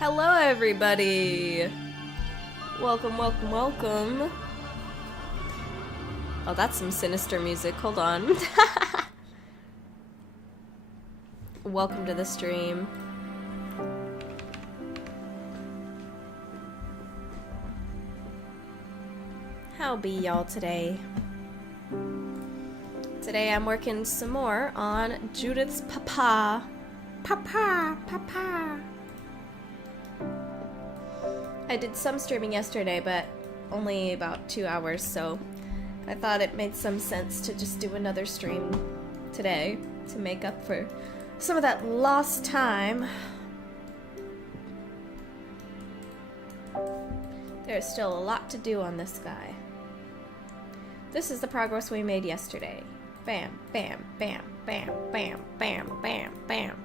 Hello everybody! Welcome, welcome, welcome. Oh, that's some sinister music. Hold on. Welcome to the stream. How be y'all today? Today I'm working some more on Judith's Papa. Papa. I did some streaming yesterday, but only about 2 hours, so I thought it made some sense to just do another stream today to make up for some of that lost time. There's still a lot to do on this guy. This is the progress we made yesterday. Bam, bam, bam, bam, bam, bam, bam, bam.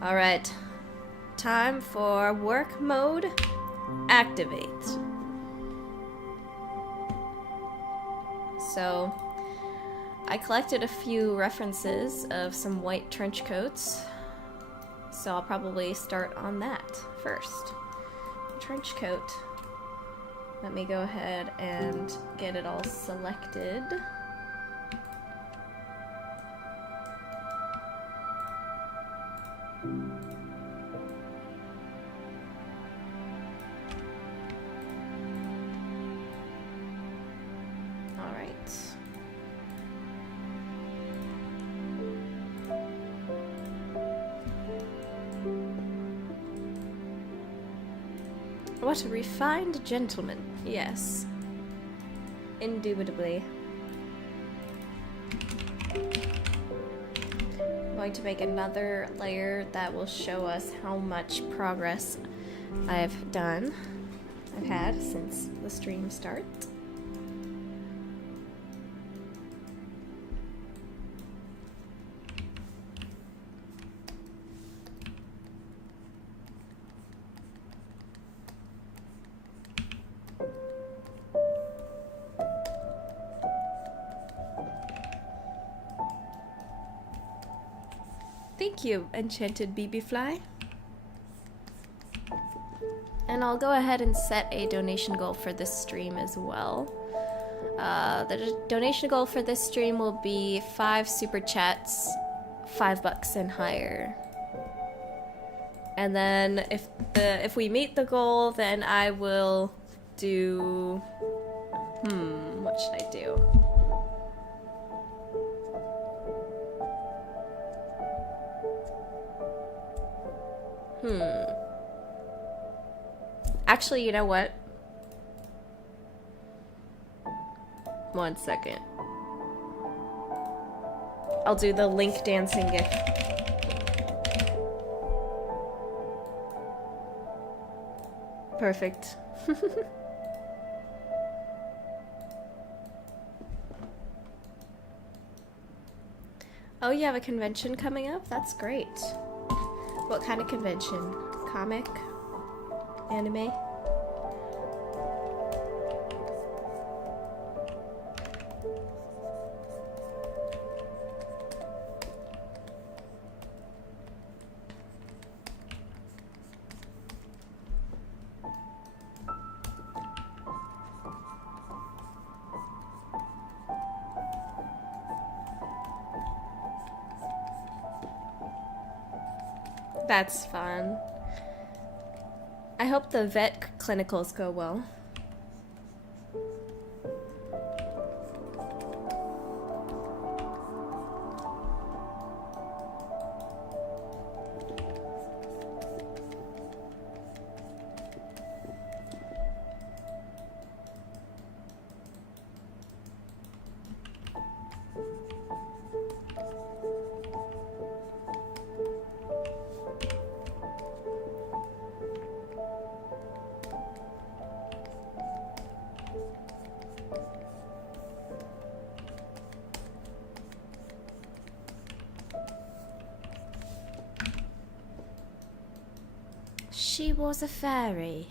Alright. Time for work mode. Activate. So, I collected a few references of some white trench coats. So I'll probably start on that first. Trench coat. Let me go ahead and get it all selected. What a refined gentleman. Yes. Indubitably. I'm going to make another layer that will show us how much progress I've had since the stream start. Thank you, Enchanted BB Fly. And I'll go ahead and set a donation goal for this stream as well. The donation goal for this stream will be 5 super chats, $5 and higher. And then if we meet the goal, then I will do... what should I do? Actually, you know what? One second. I'll do the Link dancing gif. Perfect. Oh, you have a convention coming up? That's great. What kind of convention? Comic? Anime? That's fun. I hope the vet clinicals go well. She was a fairy.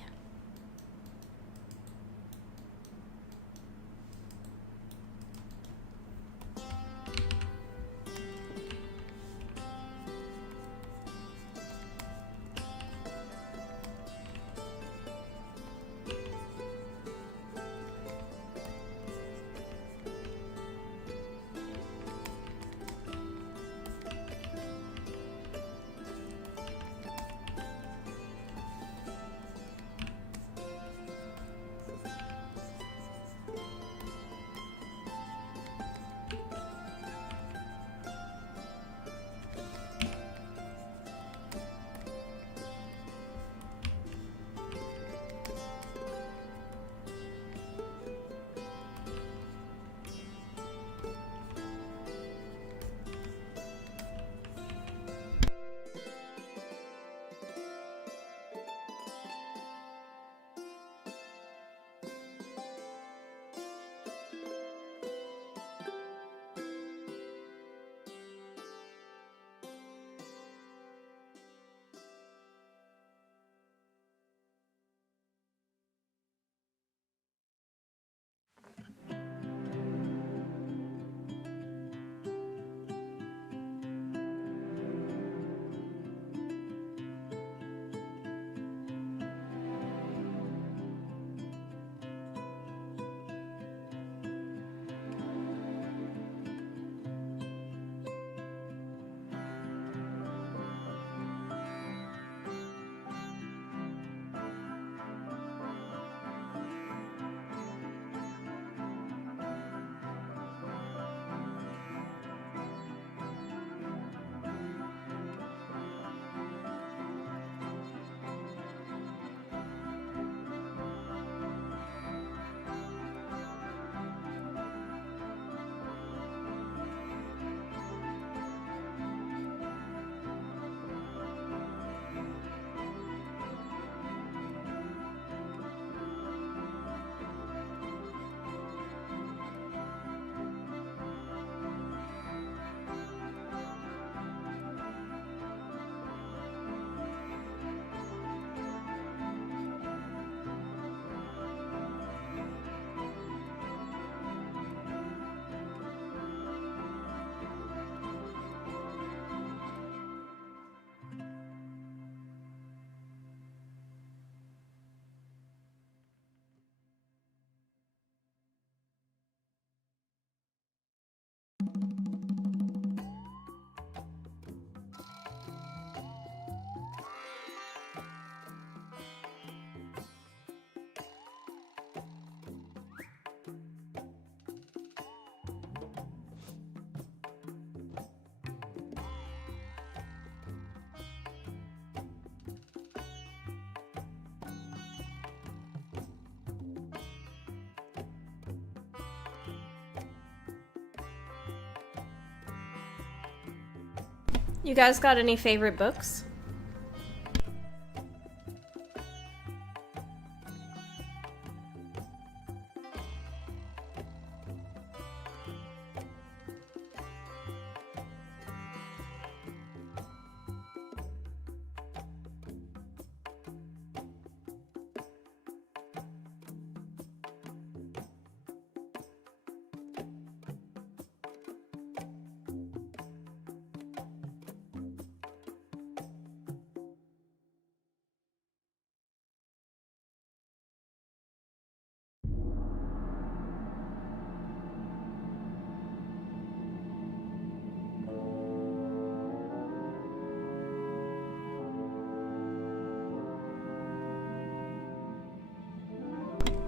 You guys got any favorite books?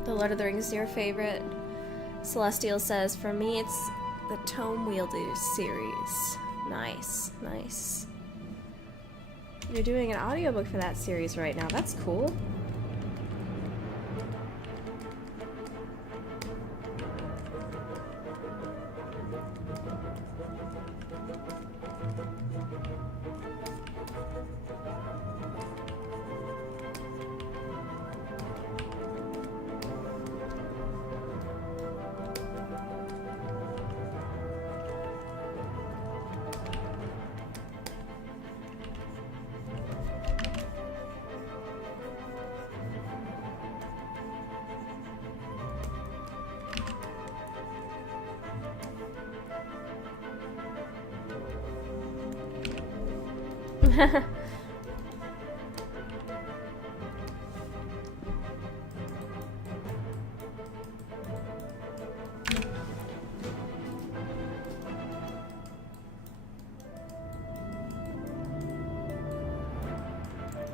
The Lord of the Rings is your favorite. Celestial says, for me it's the Tome Wielder series. Nice, nice. You're doing an audiobook for that series right now. That's cool.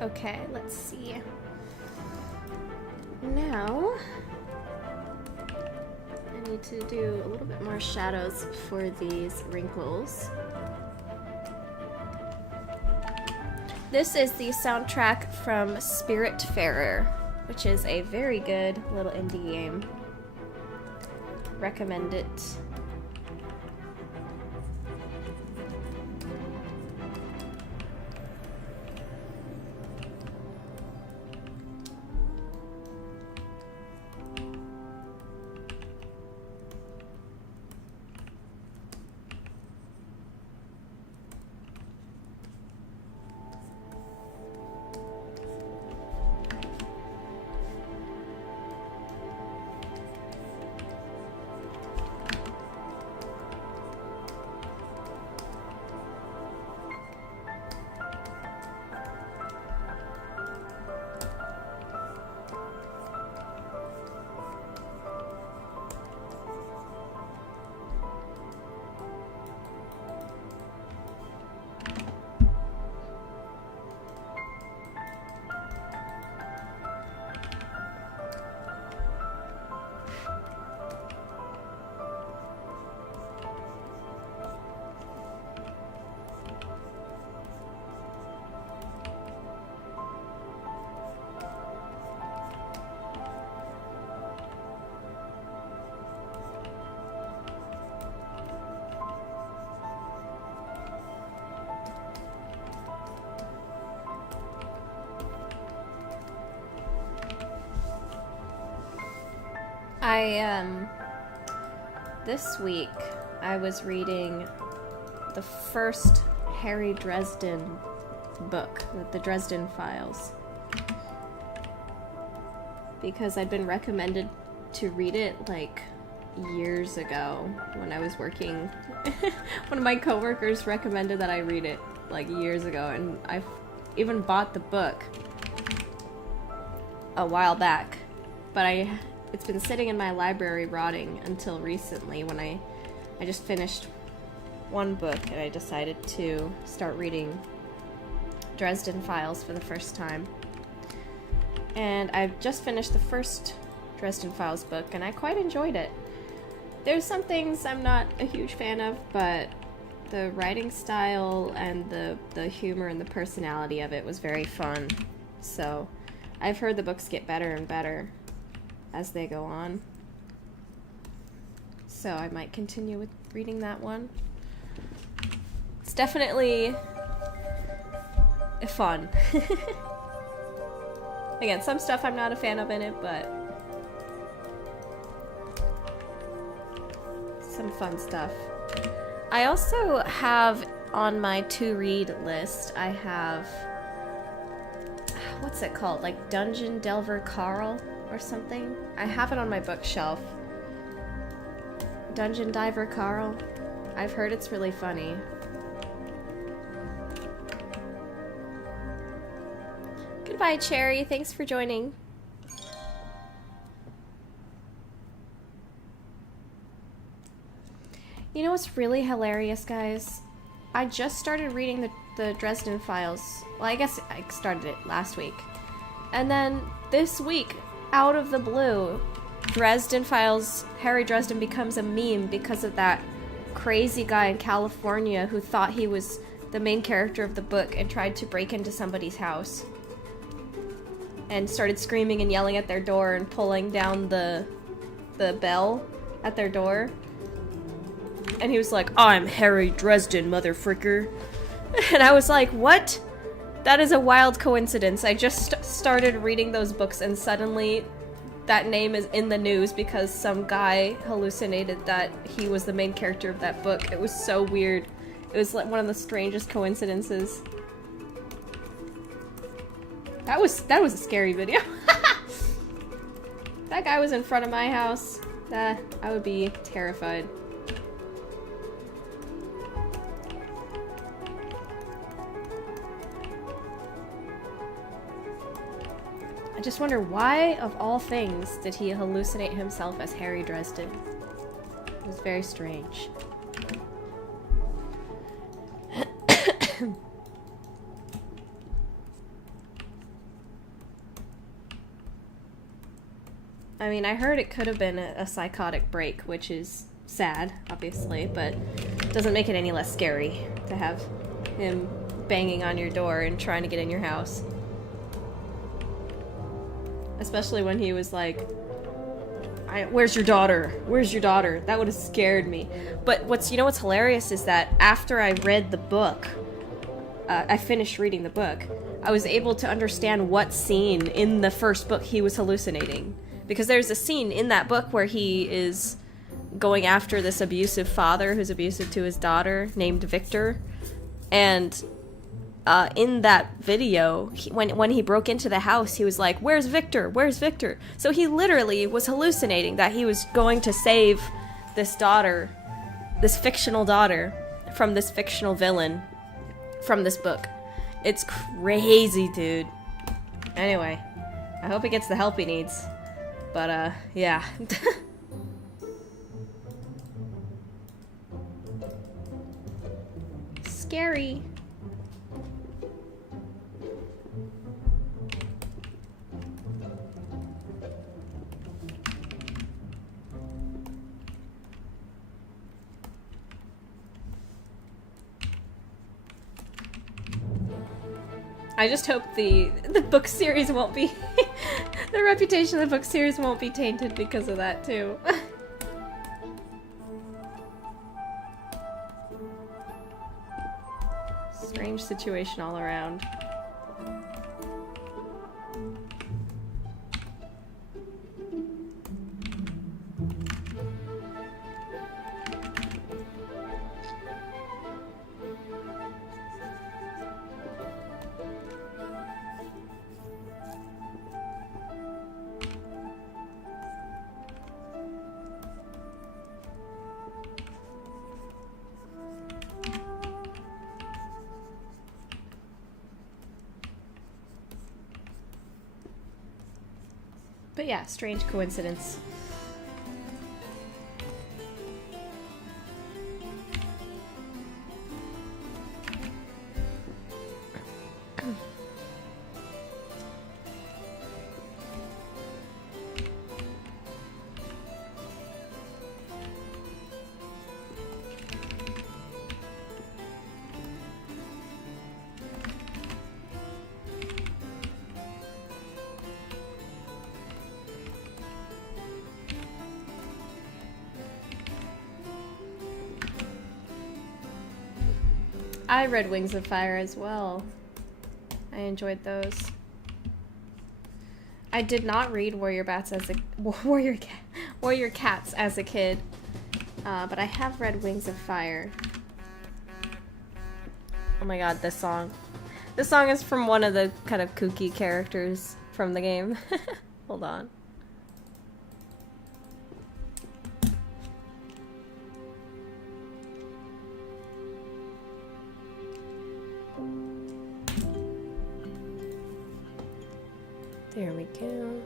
Okay, let's see. Now, I need to do a little bit more shadows for these wrinkles. This is the soundtrack from Spiritfarer, which is a very good little indie game. Recommend it. This week I was reading the first Harry Dresden book, the Dresden Files, because I'd been recommended to read it like years ago when I was working. One of my coworkers recommended that I read it like years ago, and I even bought the book a while back, but it's been sitting in my library rotting until recently when I just finished one book and I decided to start reading Dresden Files for the first time. And I've just finished the first Dresden Files book and I quite enjoyed it. There's some things I'm not a huge fan of, but the writing style and the humor and the personality of it was very fun. So I've heard the books get better and better as they go on. So I might continue with reading that one. It's definitely fun. Again, some stuff I'm not a fan of in it, but some fun stuff. I also have on my to-read list, I have, what's it called? Like Dungeon Delver Carl or something? I have it on my bookshelf. Dungeon Diver Carl. I've heard it's really funny. Goodbye, Cherry. Thanks for joining. You know what's really hilarious, guys? I just started reading the Dresden Files. Well, I guess I started it last week. And then this week, out of the blue, Dresden Files, Harry Dresden becomes a meme because of that crazy guy in California who thought he was the main character of the book and tried to break into somebody's house. And started screaming and yelling at their door and pulling down the bell at their door. And he was like, "I'm Harry Dresden, motherfricker." And I was like, what? That is a wild coincidence. I just started reading those books and suddenly that name is in the news because some guy hallucinated that he was the main character of that book. It was so weird. It was like one of the strangest coincidences. That was a scary video. That guy was in front of my house. I would be terrified. I just wonder why, of all things, did he hallucinate himself as Harry Dresden? It was very strange. I mean, I heard it could have been a psychotic break, which is sad, obviously, but doesn't make it any less scary to have him banging on your door and trying to get in your house. Especially when he was like, "Where's your daughter? Where's your daughter?" That would have scared me. But what's hilarious is that after I read the book, I finished reading the book, I was able to understand what scene in the first book he was hallucinating. Because there's a scene in that book where he is going after this abusive father who's abusive to his daughter named Victor. And in that video, when he broke into the house, he was like, "Where's Victor? Where's Victor?" So he literally was hallucinating that he was going to save this daughter, this fictional daughter, from this fictional villain from this book. It's crazy, dude. Anyway, I hope he gets the help he needs. But, yeah. Scary. I just hope the book series won't be the reputation of the book series won't be tainted because of that too. Strange situation all around. But yeah, strange coincidence. I read Wings of Fire as well. I enjoyed those. I did not read Warrior Cats as a kid, but I have read Wings of Fire. Oh my god, this song. This song is from one of the kind of kooky characters from the game. Hold on. There we go.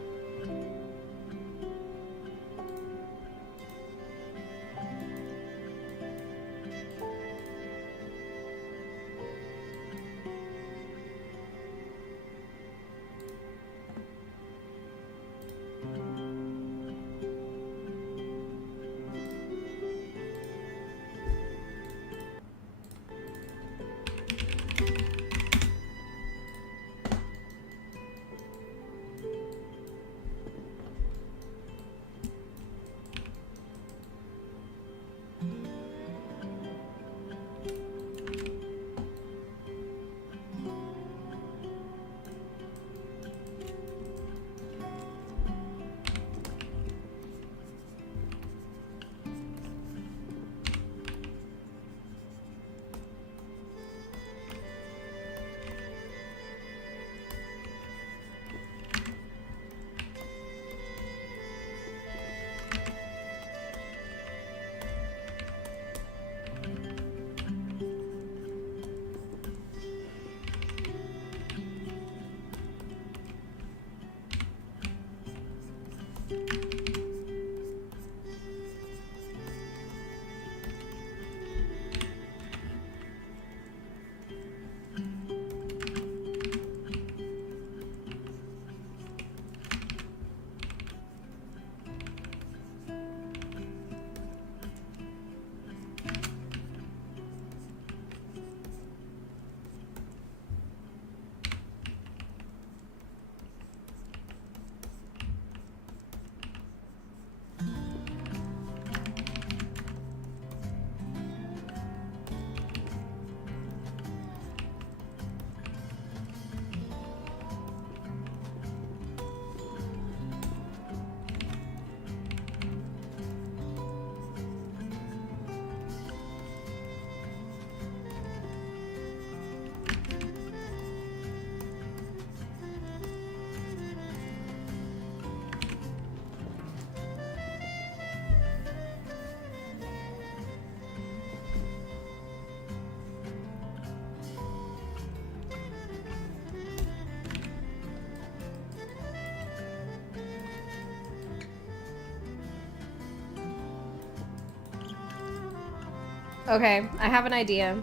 Okay, I have an idea.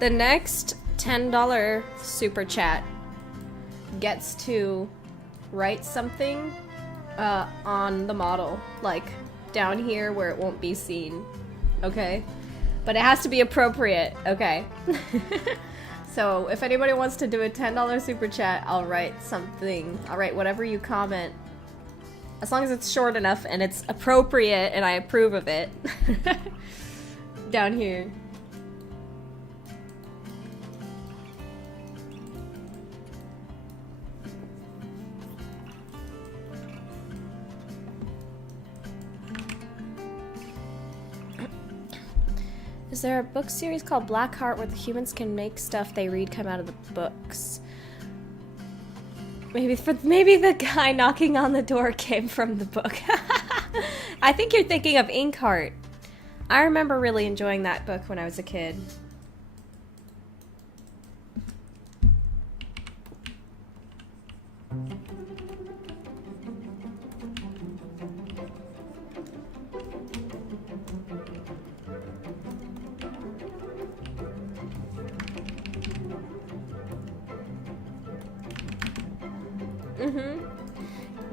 The next $10 super chat gets to write something on the model, like down here where it won't be seen, okay? But it has to be appropriate, okay? So if anybody wants to do a $10 super chat, I'll write something. I'll write whatever you comment. As long as it's short enough and it's appropriate and I approve of it. Down here. Is there a book series called Black Heart where the humans can make stuff they read come out of the books? Maybe the guy knocking on the door came from the book. I think you're thinking of Inkheart. I remember really enjoying that book when I was a kid.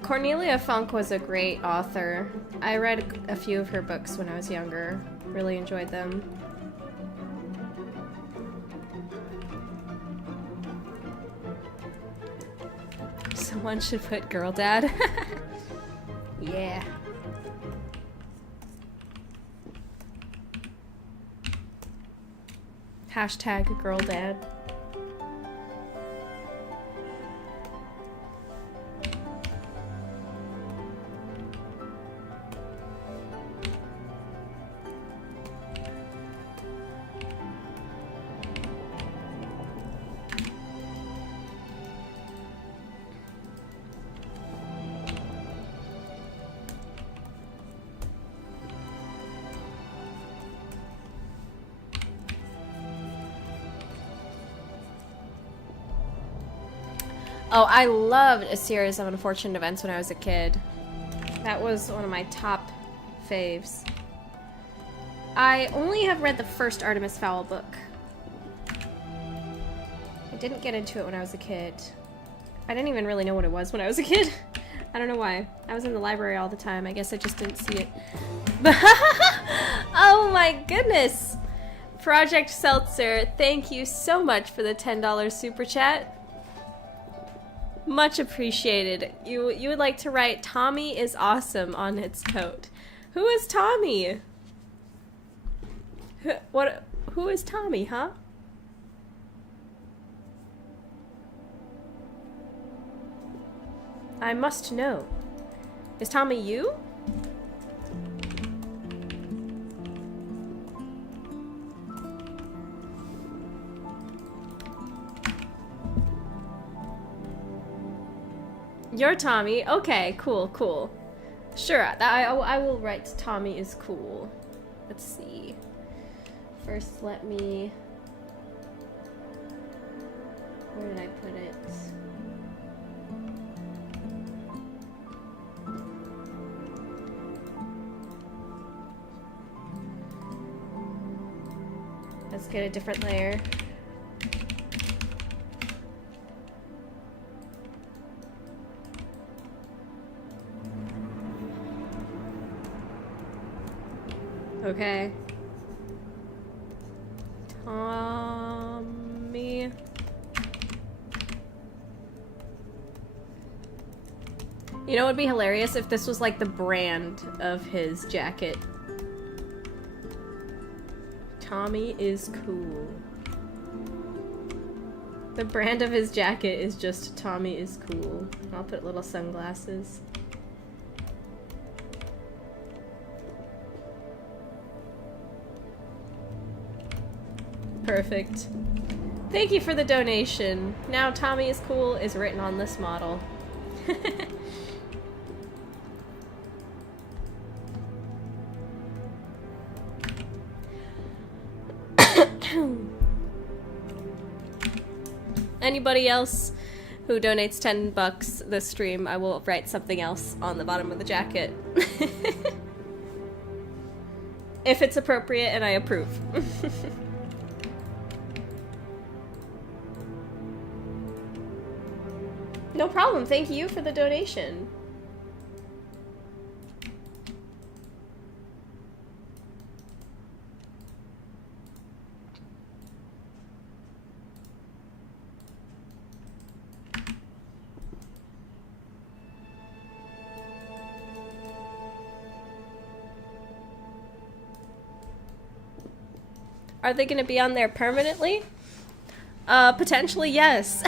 Cornelia Funk was a great author. I read a few of her books when I was younger. Really enjoyed them. Someone should put girl dad. Yeah. Hashtag girl dad. Oh, I loved A Series of Unfortunate Events when I was a kid. That was one of my top faves. I only have read the first Artemis Fowl book. I didn't get into it when I was a kid. I didn't even really know what it was when I was a kid. I don't know why. I was in the library all the time. I guess I just didn't see it. Oh my goodness! Project Seltzer, thank you so much for the $10 super chat. Much appreciated. You would like to write Tommy is awesome on its coat. Who is Tommy? Who is Tommy, huh? I must know. Is Tommy you? You're Tommy? Okay, cool, cool. Sure, I will write Tommy is cool. Let's see. First, let me... Where did I put it? Let's get a different layer. Okay. Tommy. You know, it would be hilarious if this was like the brand of his jacket. Tommy is cool. The brand of his jacket is just Tommy is cool. I'll put little sunglasses. Perfect. Thank you for the donation. Now Tommy is cool is written on this model. Anybody else who donates $10 this stream, I will write something else on the bottom of the jacket. If it's appropriate and I approve. No problem, thank you for the donation. Are they going to be on there permanently? Potentially, yes.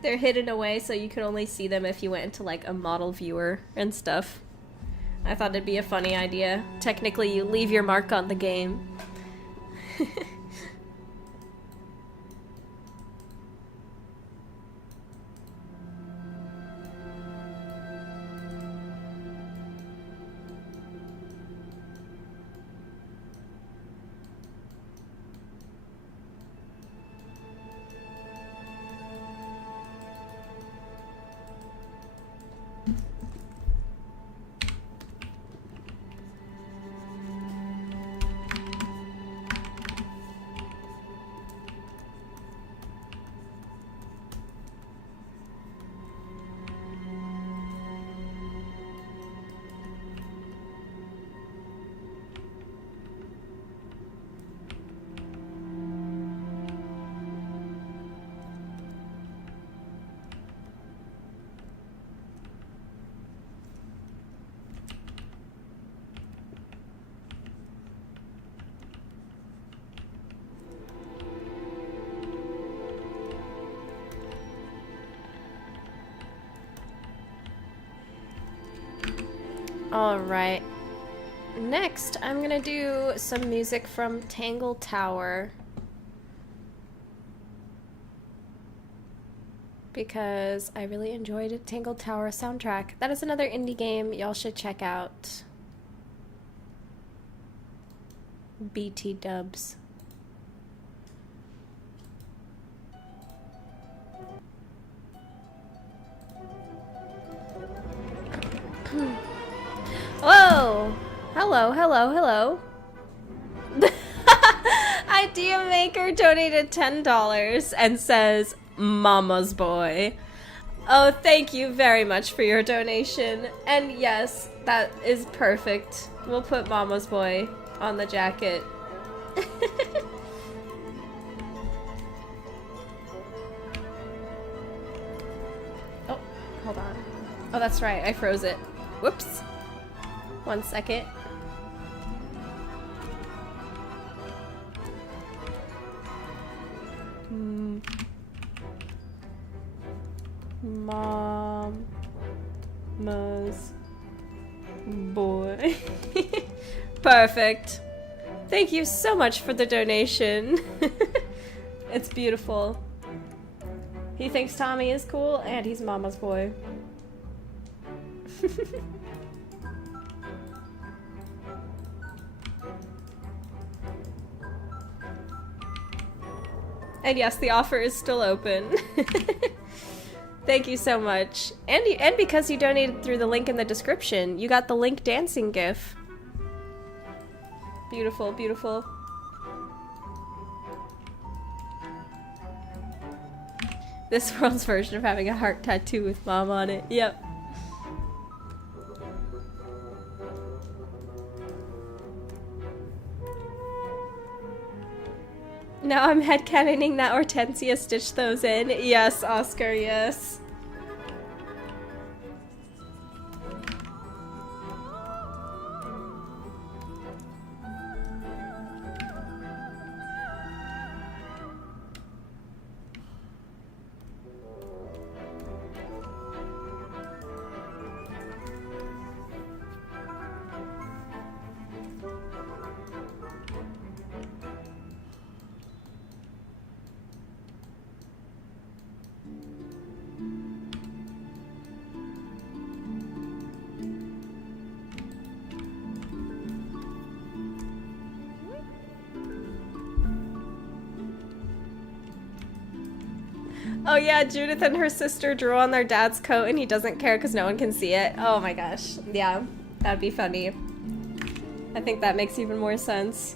They're hidden away so you can only see them if you went into like a model viewer and stuff. I thought it'd be a funny idea. Technically, you leave your mark on the game. Alright. Next, I'm gonna do some music from Tangle Tower. Because I really enjoyed Tangle Tower soundtrack. That is another indie game y'all should check out. BT dubs. hello, hello, hello. Idea Maker donated $10 and says, Mama's boy. Oh, thank you very much for your donation. And yes, that is perfect. We'll put Mama's boy on the jacket. Oh, hold on. Oh, that's right, I froze it. Whoops. 1 second. Mama's boy. Perfect. Thank you so much for the donation. It's beautiful. He thinks Tommy is cool and he's Mama's boy. And yes, the offer is still open. Thank you so much. And because you donated through the link in the description, you got the Link dancing gif. Beautiful, beautiful. This world's version of having a heart tattoo with Mom on it. Yep. Now I'm headcanoning that Hortensia stitched those in. Yes, Oscar, yes. Oh yeah, Judith and her sister drew on their dad's coat and he doesn't care because no one can see it. Oh my gosh. Yeah, that'd be funny. I think that makes even more sense.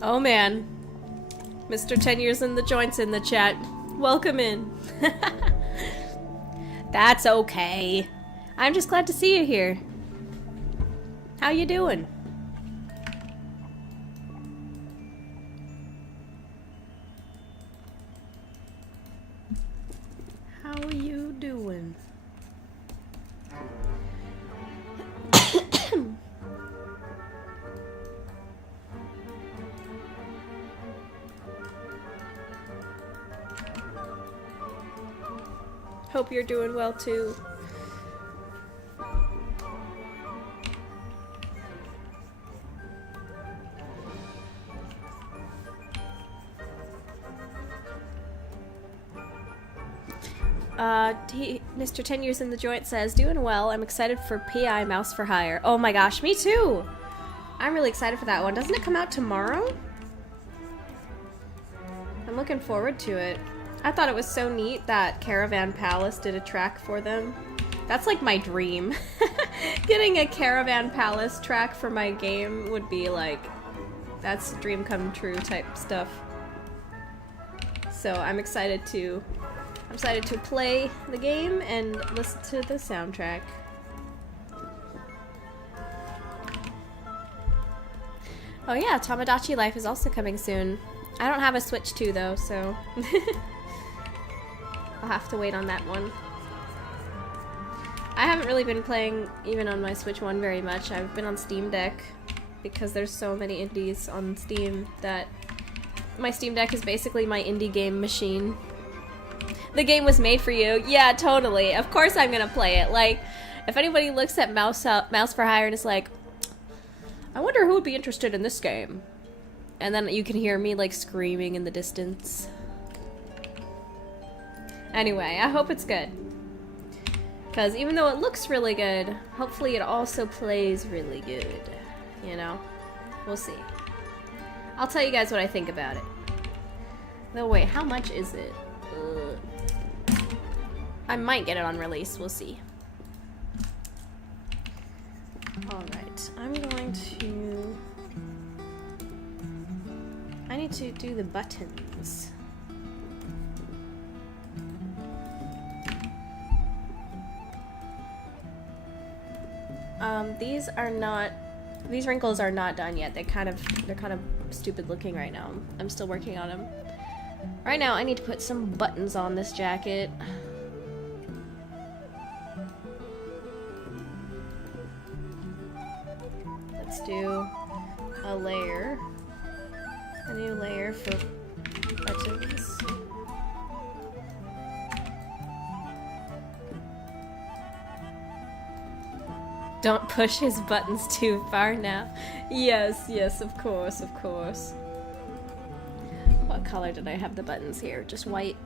Oh man. Mr. 10 Years in the Joints in the chat. Welcome in. That's okay. I'm just glad to see you here. How you doing? How are you doing? Hope you're doing well too. Mr. 10 Years in the Joint says, doing well. I'm excited for PI Mouse for Hire. Oh my gosh, me too! I'm really excited for that one. Doesn't it come out tomorrow? I'm looking forward to it. I thought it was so neat that Caravan Palace did a track for them. That's like my dream. Getting a Caravan Palace track for my game would be like, that's dream come true type stuff. So I'm excited to play the game and listen to the soundtrack. Oh yeah, Tomodachi Life is also coming soon. I don't have a Switch 2 though, so I'll have to wait on that one. I haven't really been playing even on my Switch 1 very much. I've been on Steam Deck because there's so many indies on Steam that my Steam Deck is basically my indie game machine. The game was made for you. Yeah, totally. Of course I'm gonna play it. Like, if anybody looks at Mouse for Hire and is like, I wonder who would be interested in this game. And then you can hear me like screaming in the distance. Anyway, I hope it's good. Because even though it looks really good, hopefully it also plays really good. You know? We'll see. I'll tell you guys what I think about it. No, wait, how much is it? I might get it on release, we'll see. Alright, I'm going to... I need to do the buttons. These wrinkles are not done yet. They're kind of stupid looking right now. I'm still working on them. Right now, I need to put some buttons on this jacket. Let's do a layer. A new layer for buttons. Don't push his buttons too far now. Yes, yes, of course, of course. What color did I have the buttons here? Just white?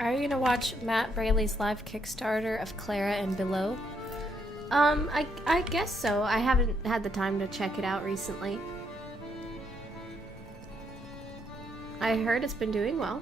Are you gonna watch Matt Braley's live Kickstarter of Clara and Below? I guess so. I haven't had the time to check it out recently. I heard it's been doing well.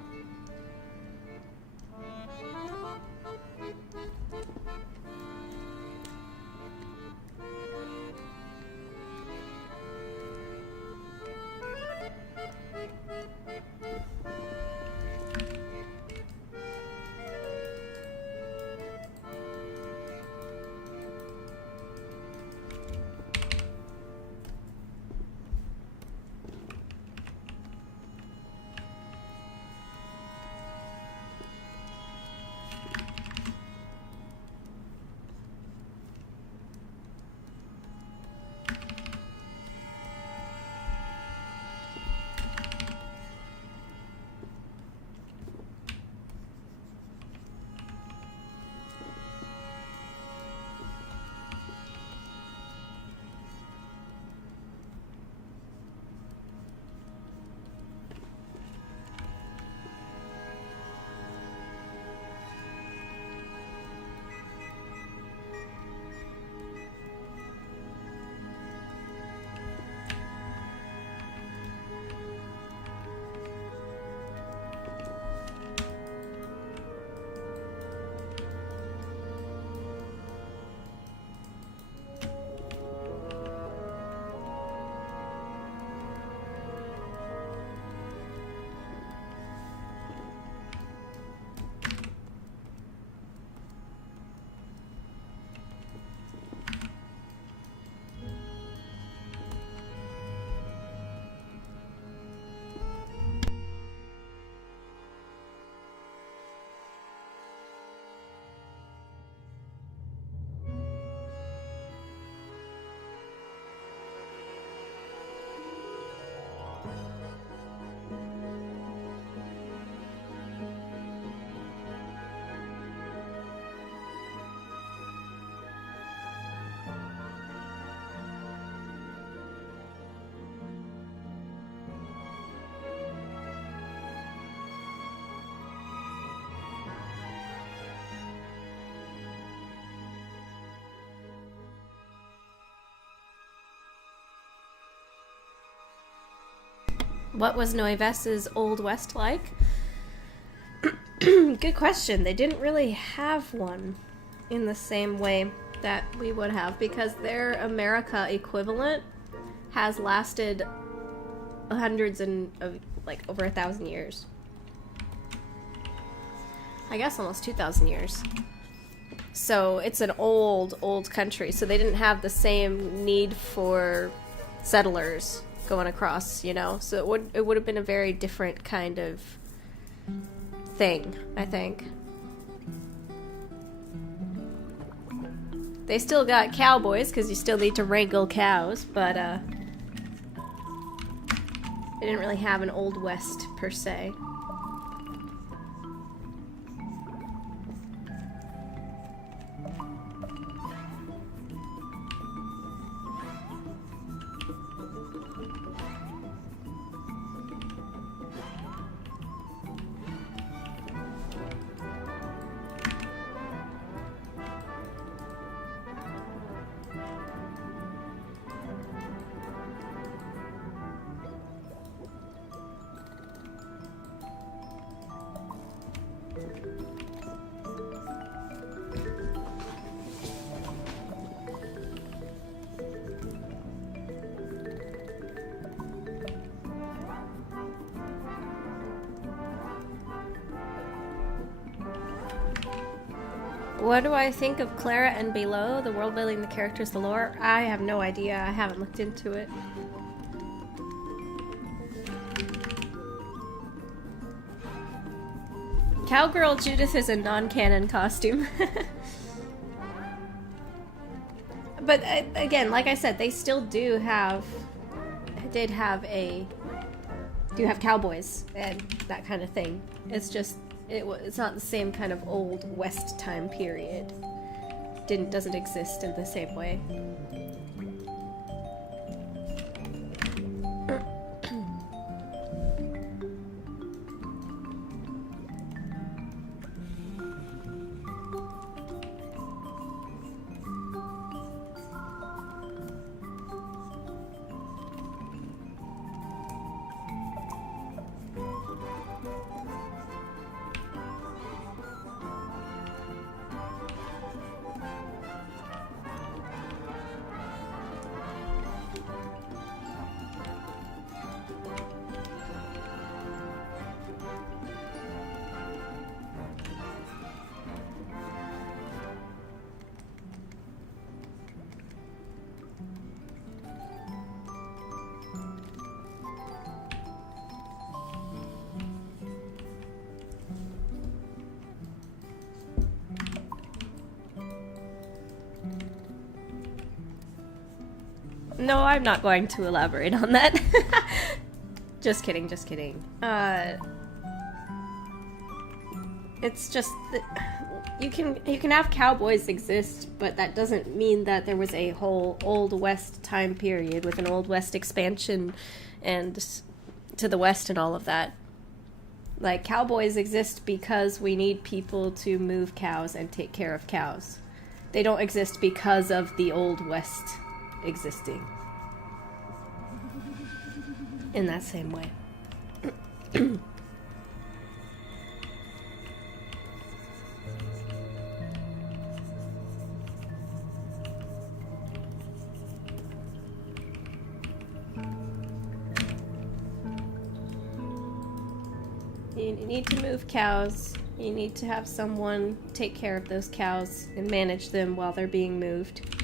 What was Noives's Old West like? Good question. They didn't really have one in the same way that we would have, because their America equivalent has lasted hundreds and of like over 1,000 years. I guess almost 2,000 years. So it's an old country. So they didn't have the same need for settlers going across, you know. So it would have been a very different kind of thing, I think. They still got cowboys because you still need to wrangle cows, but they didn't really have an Old West per se. What do I think of Clara and Below? The world building, the characters, the lore? I have no idea. I haven't looked into it. Cowgirl Judith is a non-canon costume. But again, like I said, they still do have cowboys and that kind of thing. It's just it's not the same kind of Old West time period. Doesn't exist in the same way. No, I'm not going to elaborate on that. Just kidding, just kidding. It's just that you can have cowboys exist, but that doesn't mean that there was a whole Old West time period with an Old West expansion and to the west and all of that. Like, cowboys exist because we need people to move cows and take care of cows. They don't exist because of the Old West existing in that same way. You need to move cows. You need to have someone take care of those cows and manage them while they're being moved.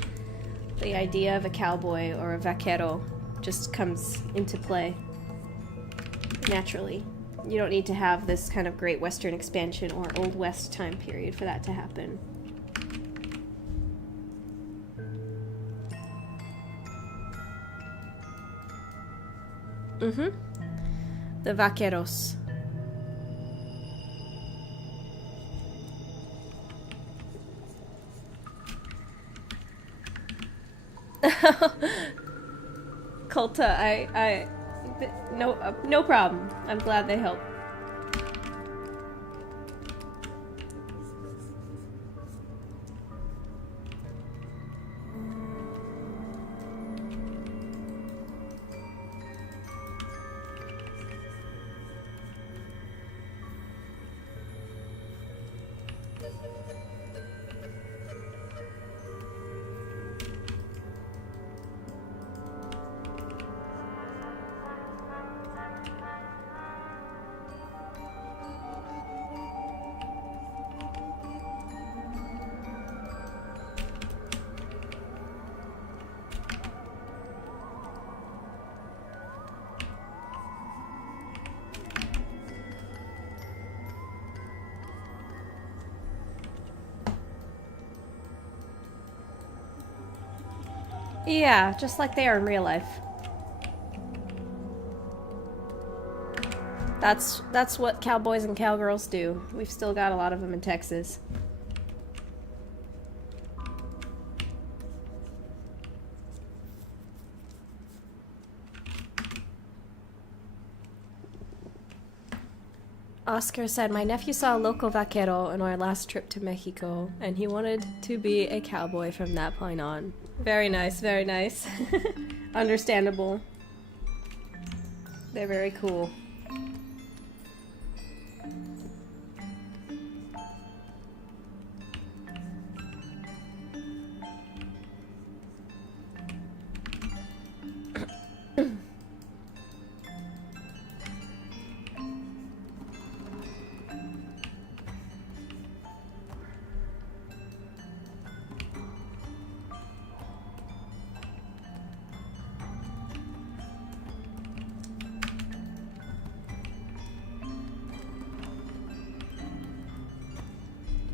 The idea of a cowboy or a vaquero just comes into play naturally. You don't need to have this kind of Great Western expansion or Old West time period for that to happen. The vaqueros. Colta, no problem. I'm glad they helped. Yeah, just like they are in real life. That's what cowboys and cowgirls do. We've still got a lot of them in Texas. Oscar said, my nephew saw a local vaquero on our last trip to Mexico, and he wanted to be a cowboy from that point on. Very nice, very nice. Understandable. They're very cool.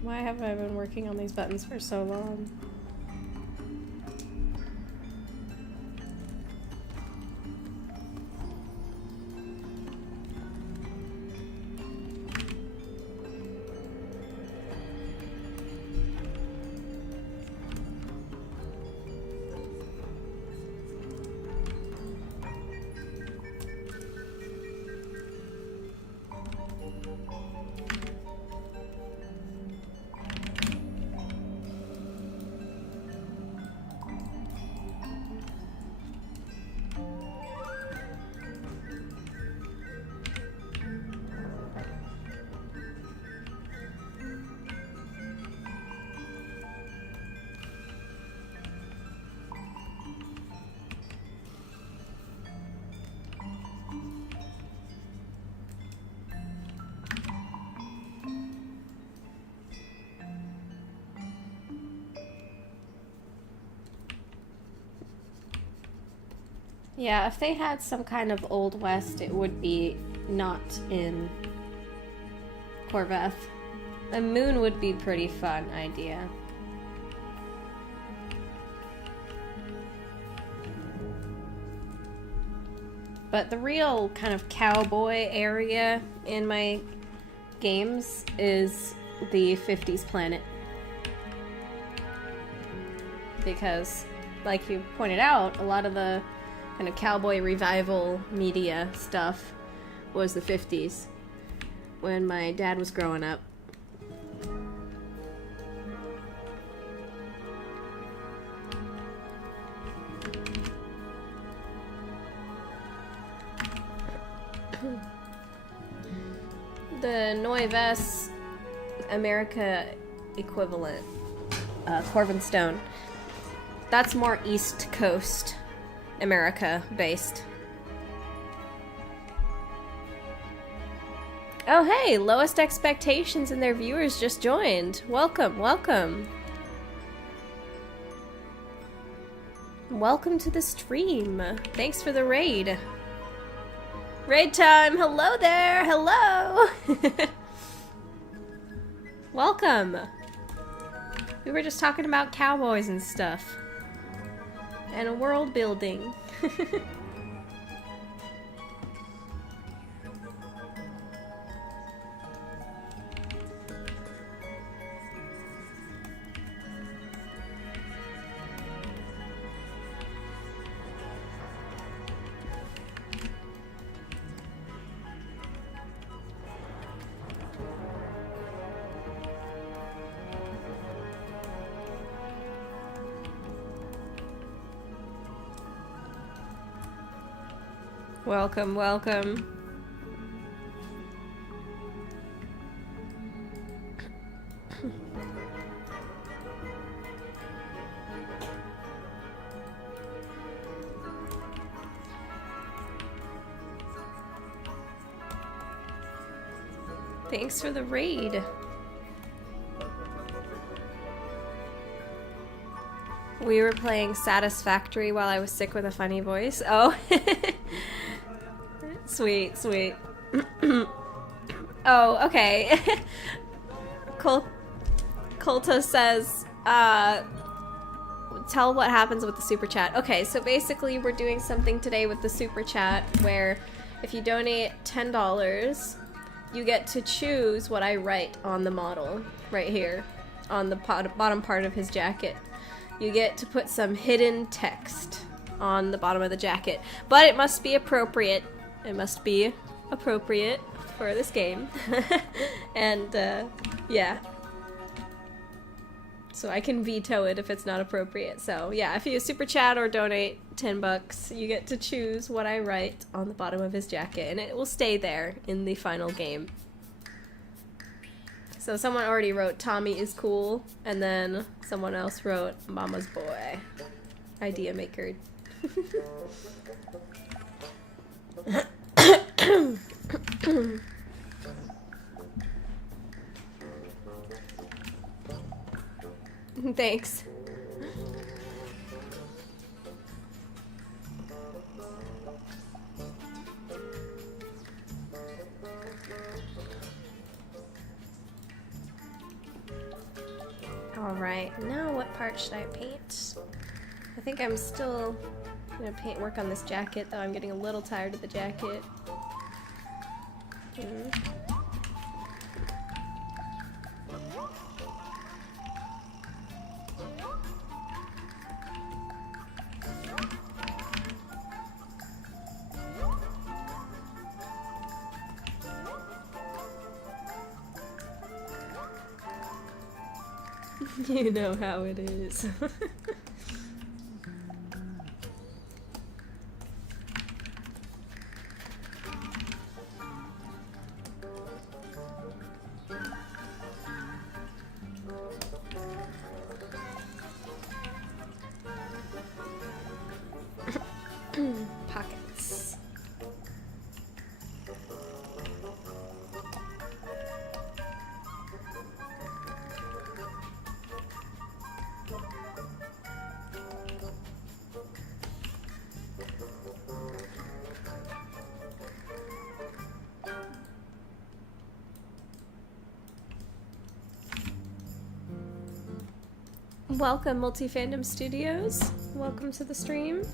Why have I been working on these buttons for so long? Yeah, if they had some kind of Old West, it would be not in Corveth. A moon would be a pretty fun idea. But the real kind of cowboy area in my games is the 50s planet. Because, like you pointed out, a lot of the kind of cowboy revival media stuff was the 50s when my dad was growing up. The Nuevas America equivalent, Corvin Stone, that's more East Coast America based. Oh hey, Lowest Expectations and their viewers just joined. Welcome, welcome. Welcome to the stream. Thanks for the raid. Raid time! Hello there! Hello! Welcome! We were just talking about cowboys and stuff. And world building. Welcome, welcome. Thanks for the raid. We were playing Satisfactory while I was sick with a funny voice. Oh. Sweet, sweet. Oh, okay. Colta says, tell what happens with the super chat. Okay, so basically we're doing something today with the super chat where if you donate $10, you get to choose what I write on the model right here on the bottom part of his jacket. You get to put some hidden text on the bottom of the jacket, but it must be appropriate. It must be appropriate for this game. And yeah. So I can veto it if it's not appropriate. So yeah, if you super chat or donate $10, you get to choose what I write on the bottom of his jacket, and it will stay there in the final game. So someone already wrote Tommy is cool, and then someone else wrote Mama's boy. Idea maker. Thanks. Alright, now what part should I paint? I think I'm still gonna work on this jacket, though I'm getting a little tired of the jacket. You know how it is. Pockets. Welcome, Multi-Fandom Studios. Welcome to the stream.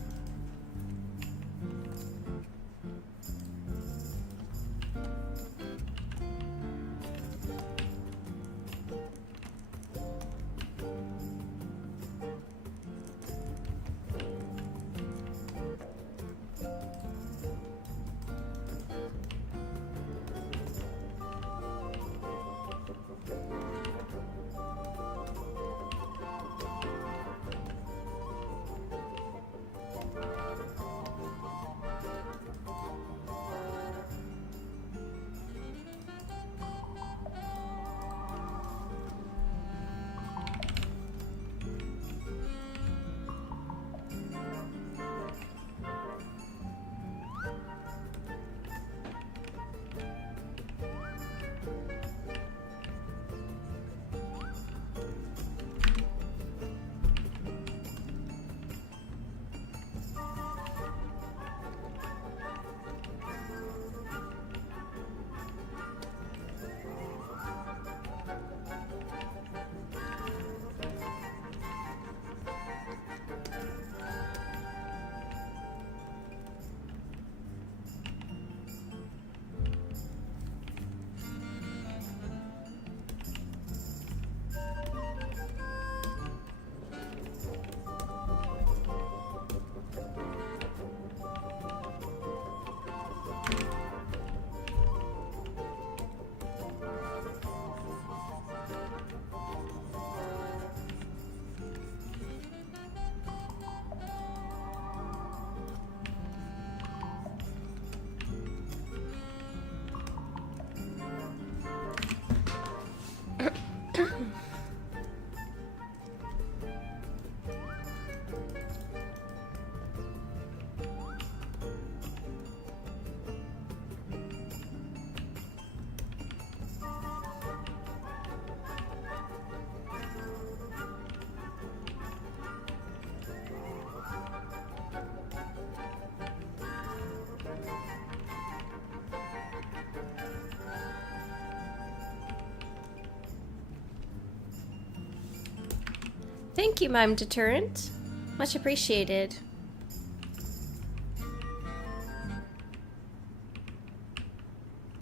Thank you, Mime Deterrent. Much appreciated.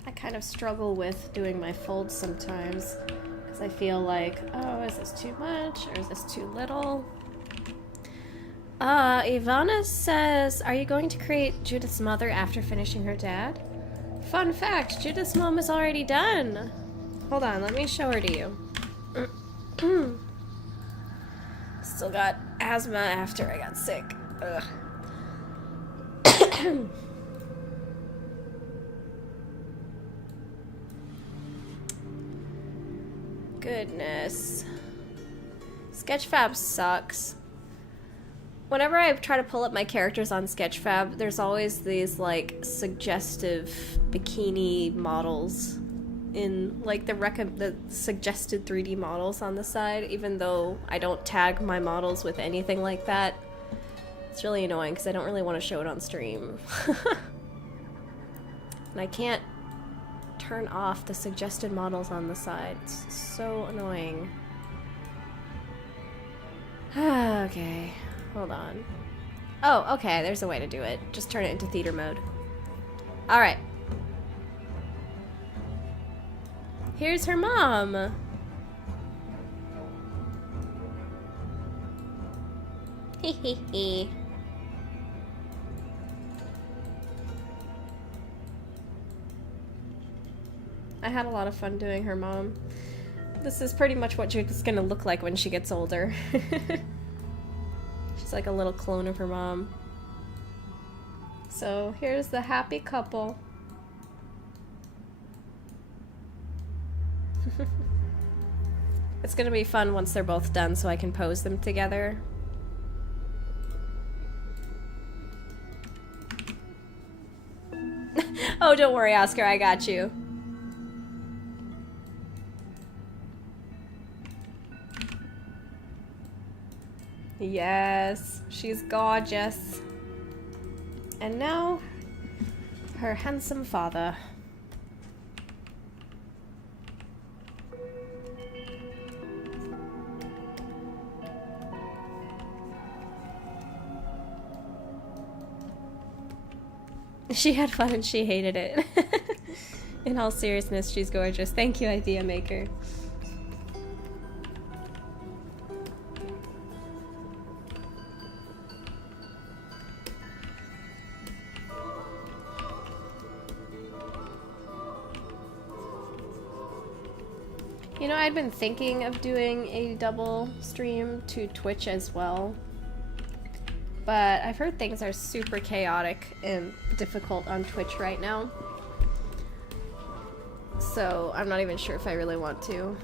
I kind of struggle with doing my folds sometimes because I feel like, oh, is this too much or is this too little? Ivana says, are you going to create Judith's mother after finishing her dad? Fun fact, Judith's mom is already done. Hold on, let me show her to you. Still got asthma after I got sick. Ugh. Goodness. Sketchfab sucks. Whenever I try to pull up my characters on Sketchfab, there's always these, like, suggestive bikini models in, like, the suggested 3D models on the side, even though I don't tag my models with anything like that. It's really annoying because I don't really want to show it on stream. And I can't turn off the suggested models on the side. It's so annoying. Okay. Hold on. Oh, okay, there's a way to do it. Just turn it into theater mode. Alright. Here's her mom. Hehehe. I had a lot of fun doing her mom. This is pretty much what Judith's gonna look like when she gets older. She's like a little clone of her mom. So here's the happy couple. It's gonna be fun once they're both done so I can pose them together. Oh, don't worry, Oscar, I got you. Yes, she's gorgeous. And now, her handsome father. She had fun and she hated it. In all seriousness, she's gorgeous. Thank you, Idea Maker. You know, I'd been thinking of doing a double stream to Twitch as well, but I've heard things are super chaotic and difficult on Twitch right now, so I'm not even sure if I really want to.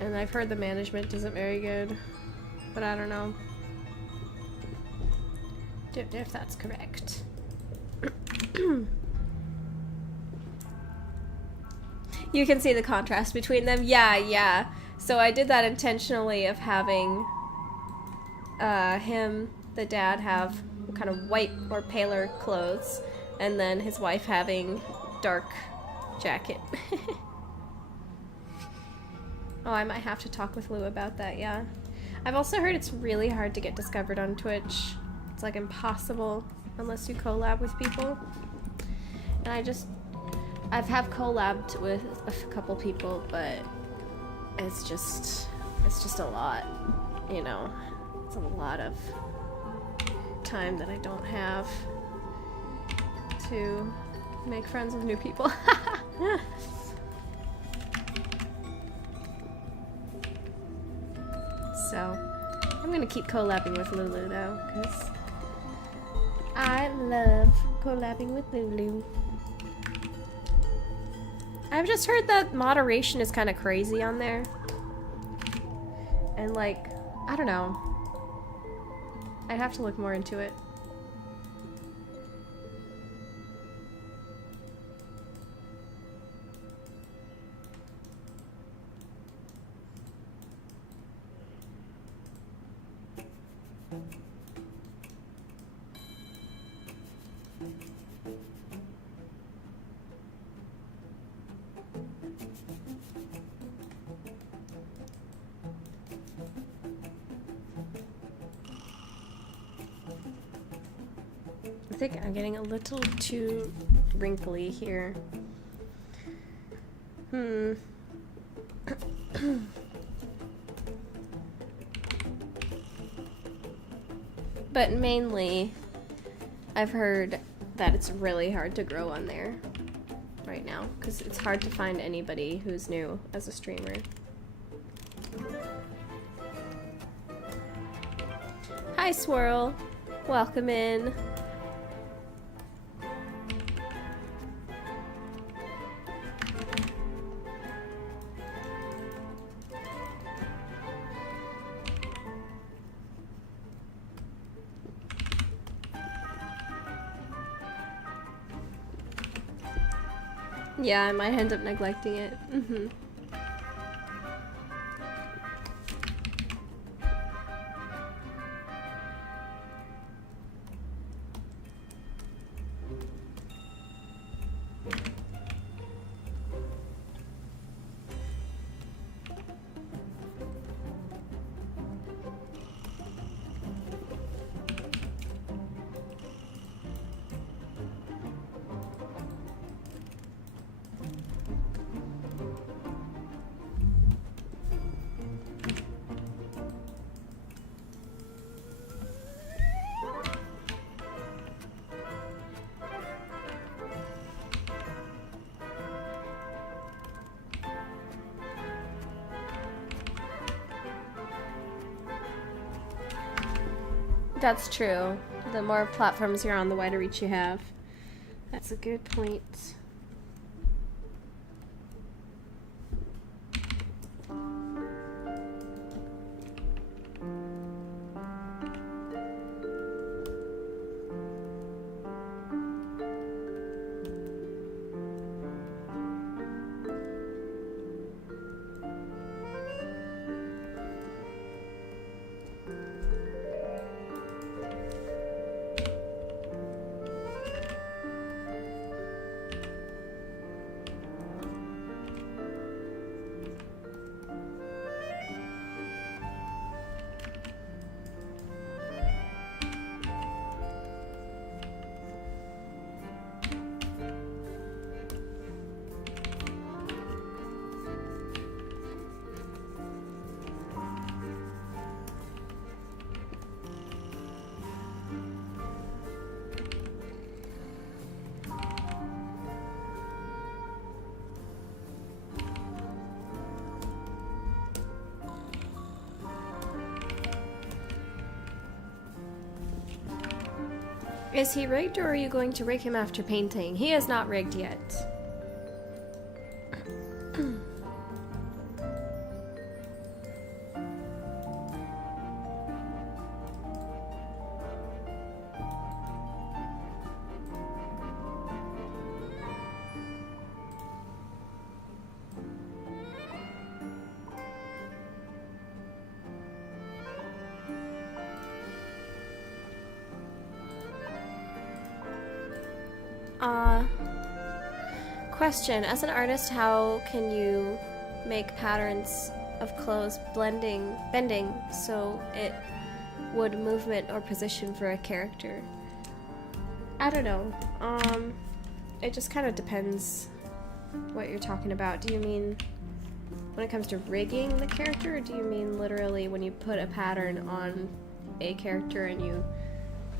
And I've heard the management isn't very good, but I don't know. Don't know if that's correct. You can see the contrast between them. Yeah. So I did that intentionally of having him, the dad, have kind of white or paler clothes, and then his wife having dark jacket. Oh, I might have to talk with Lou about that, yeah. I've also heard it's really hard to get discovered on Twitch. It's like impossible unless you collab with people. And I've collabed with a couple people, but it's just a lot, you know. It's a lot of time that I don't have to make friends with new people. So, I'm gonna keep collabing with Lulu though, because I love collabing with Lulu. I've just heard that moderation is kind of crazy on there. And like, I don't know. I'd have to look more into it. think I'm getting a little too wrinkly here. But mainly, I've heard that it's really hard to grow on there right now, because it's hard to find anybody who's new as a streamer. Hi, Swirl. Welcome in. Yeah, I might end up neglecting it. That's true. The more platforms you're on, the wider reach you have. That's a good point. Is he rigged, or are you going to rig him after painting? He is not rigged yet. Question, as an artist, how can you make patterns of clothes bending so it would movement or position for a character? I don't know. It just kind of depends what you're talking about. Do you mean when it comes to rigging the character, or do you mean literally when you put a pattern on a character and you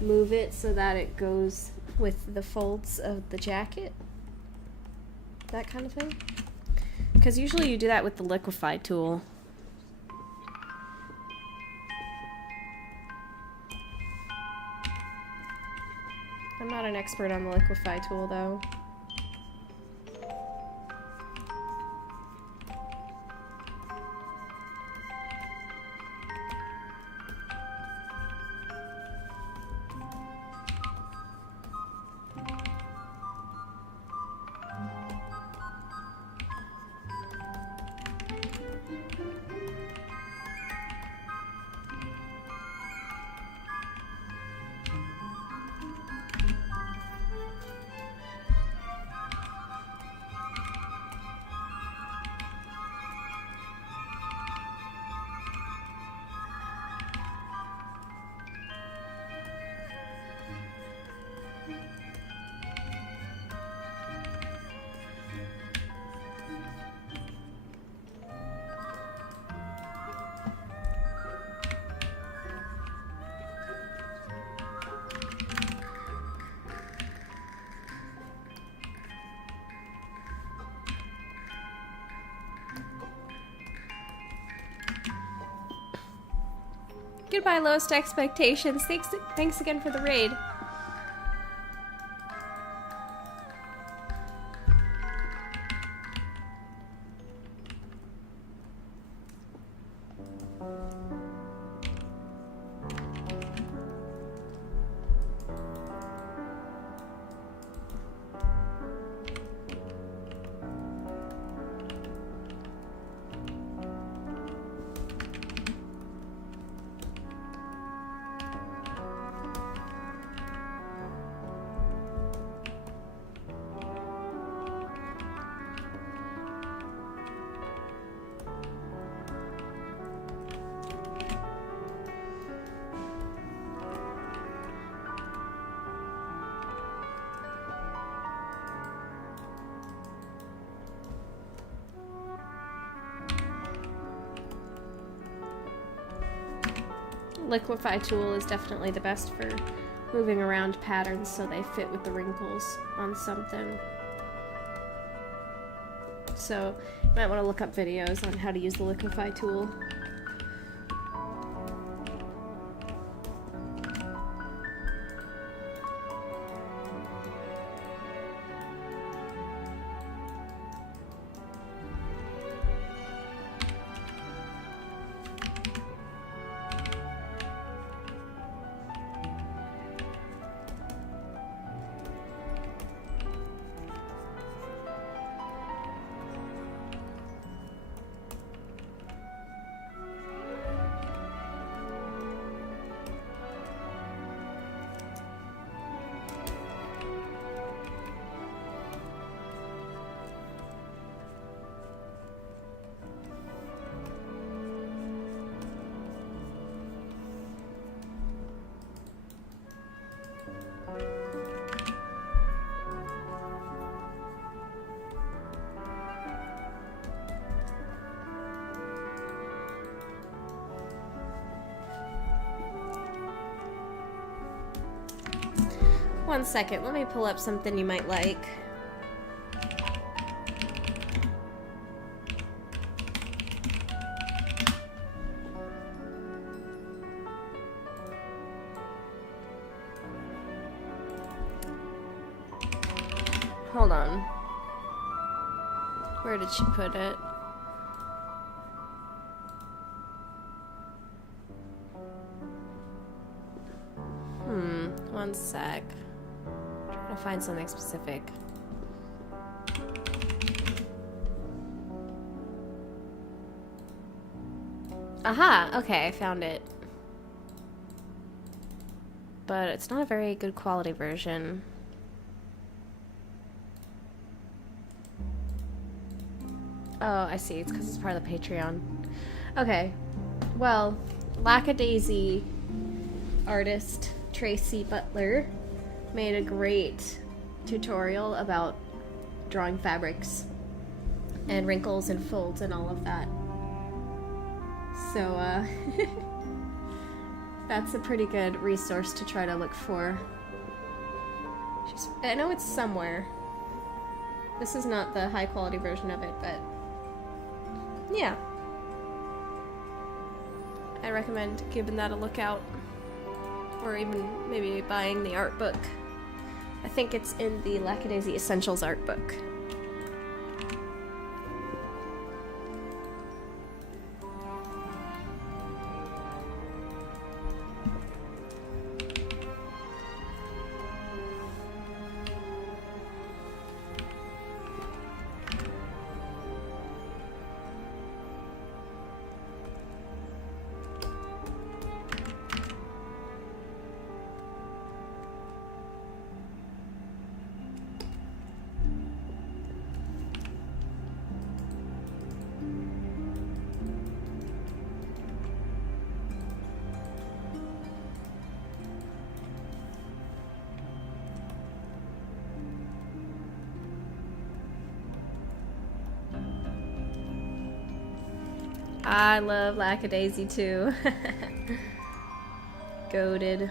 move it so that it goes with the folds of the jacket? That kind of thing? Because usually you do that with the liquefy tool. I'm not an expert on the liquefy tool, though. Goodbye, lowest expectations. Thanks again for the raid. Liquify tool is definitely the best for moving around patterns so they fit with the wrinkles on something. So you might want to look up videos on how to use the liquify tool. One second, let me pull up something you might like. Hold on. Where did she put it? One sec. I'll find something specific. Aha! Okay, I found it. But it's not a very good quality version. Oh, I see. It's because it's part of the Patreon. Okay. Well, Lackadaisy artist Tracy Butler made a great tutorial about drawing fabrics and wrinkles and folds and all of that. So, that's a pretty good resource to try to look for. I know it's somewhere. This is not the high quality version of it, but yeah. I recommend giving that a look out. Or even maybe buying the art book. I think it's in the Lackadaisy Essentials art book. I love Lackadaisy too. Goated.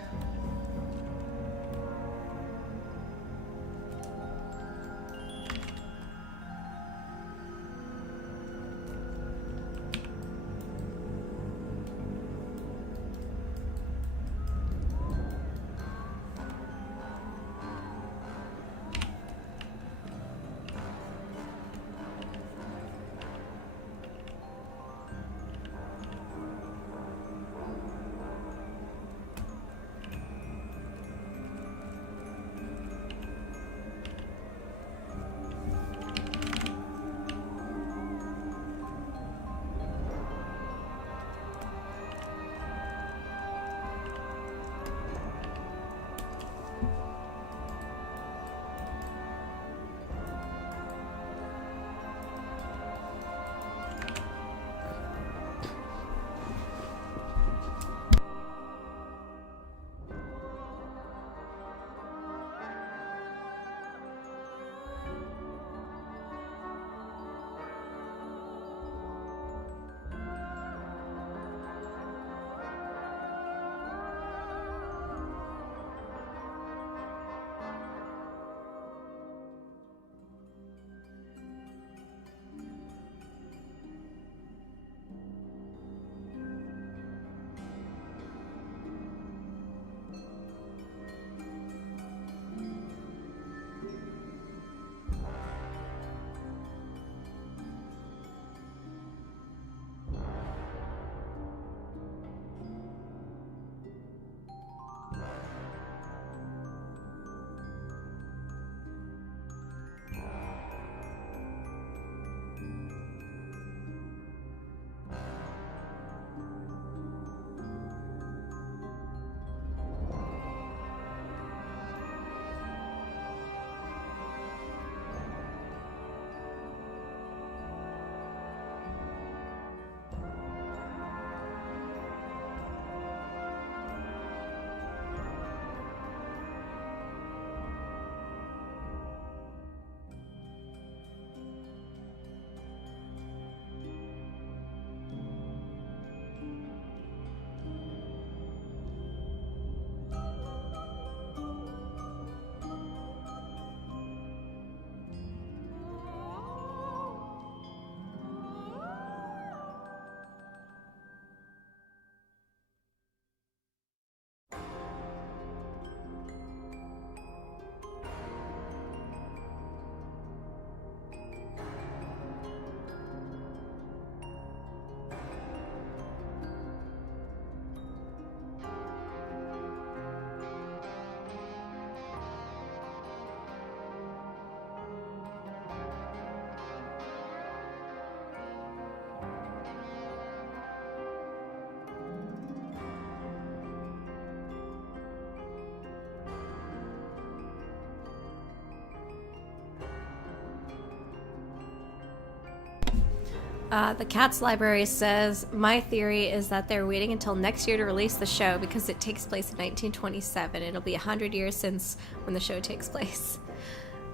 The Cats Library says, my theory is that they're waiting until next year to release the show because it takes place in 1927. It'll be 100 years since when the show takes place.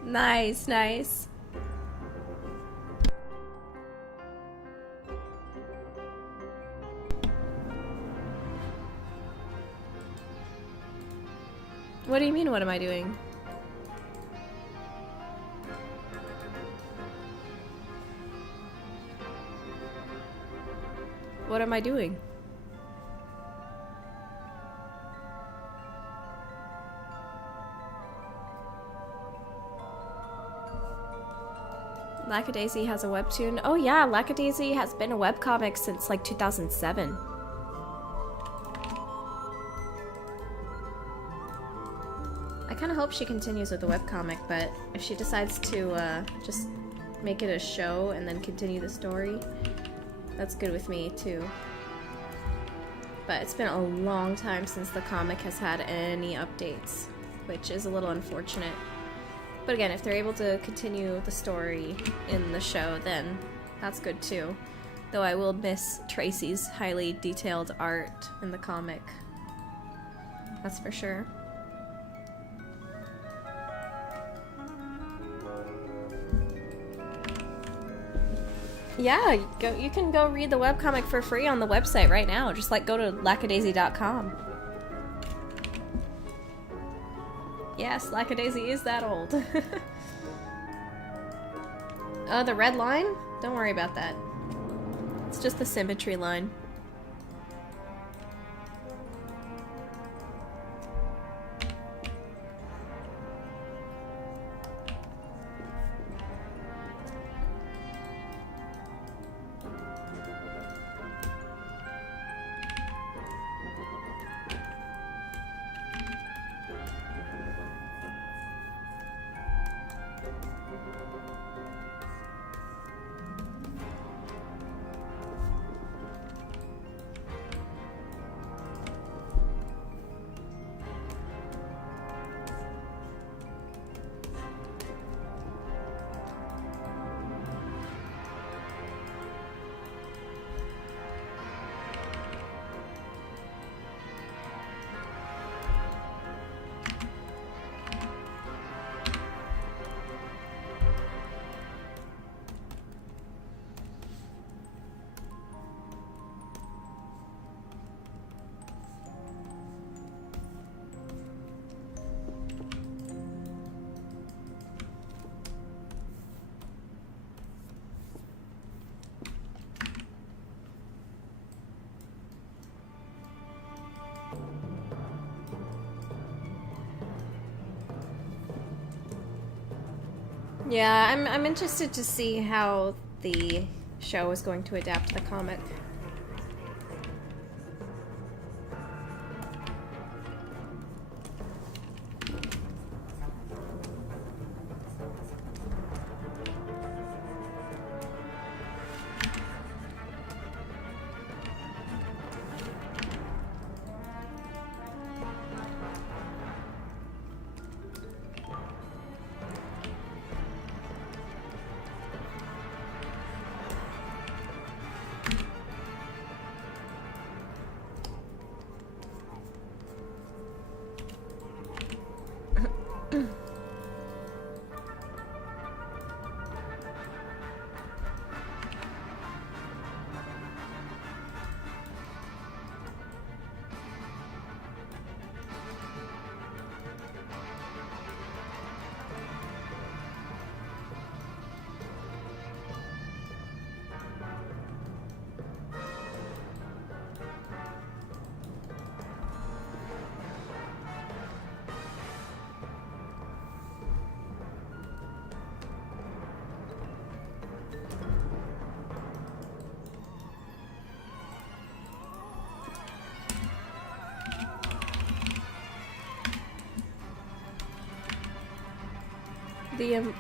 Nice, nice. What do you mean, what am I doing? What am I doing? Lackadaisy has a webtoon. Oh yeah, Lackadaisy has been a webcomic since like 2007. I kind of hope she continues with the webcomic, but if she decides to just make it a show and then continue the story, that's good with me, too. But it's been a long time since the comic has had any updates, which is a little unfortunate. But again, if they're able to continue the story in the show, then that's good, too. Though I will miss Tracy's highly detailed art in the comic. That's for sure. Yeah, you can go read the webcomic for free on the website right now. Just like go to lackadaisy.com. Yes, Lackadaisy is that old. Oh, the red line? Don't worry about that. It's just the symmetry line. Yeah, I'm interested to see how the show is going to adapt the comic.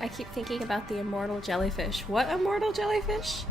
I keep thinking about the immortal jellyfish. What immortal jellyfish?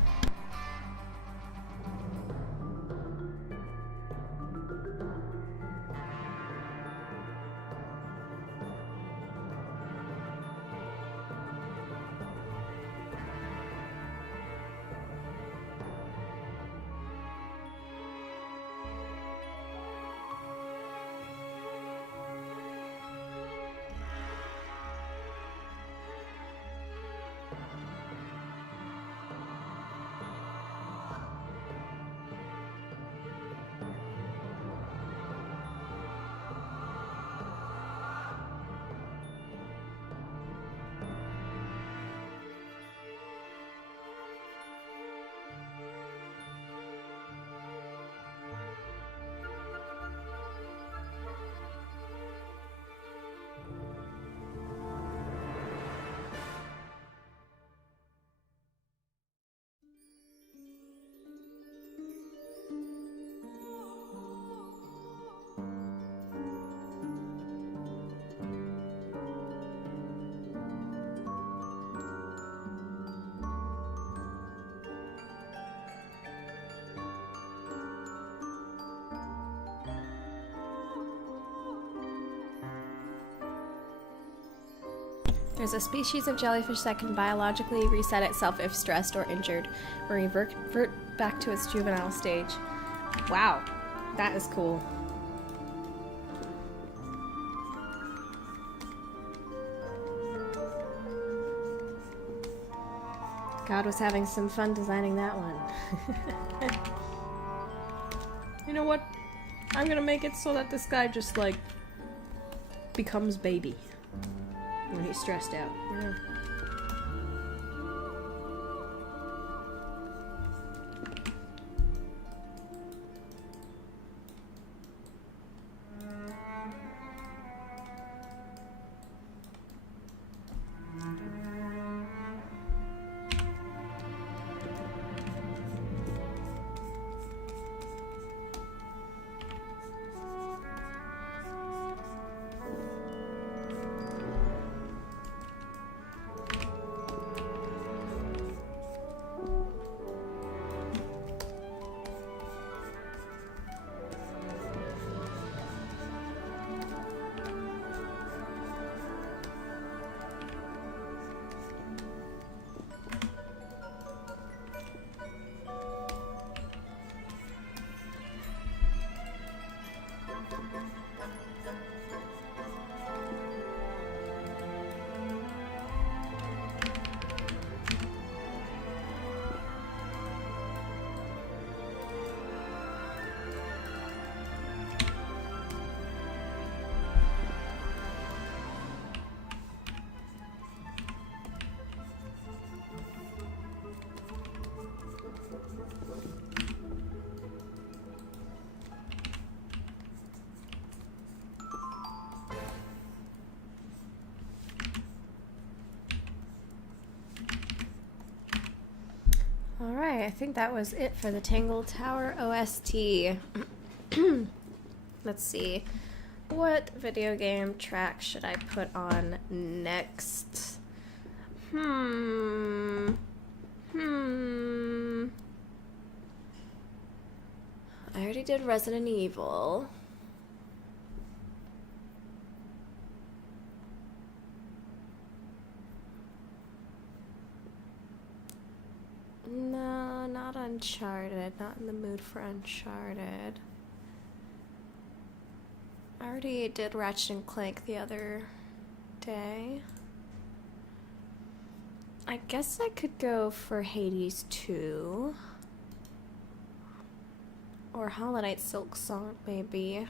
There's a species of jellyfish that can biologically reset itself if stressed or injured, or revert back to its juvenile stage. Wow, that is cool. God was having some fun designing that one. You know what? I'm gonna make it so that this guy just, like, becomes baby when he's stressed out. Yeah. Alright, I think that was it for the Tangle Tower OST. Let's see. What video game track should I put on next? I already did Resident Evil. No, not Uncharted. Not in the mood for Uncharted. I already did Ratchet and Clank the other day. I guess I could go for Hades 2. Or Hollow Knight Silk Song, maybe.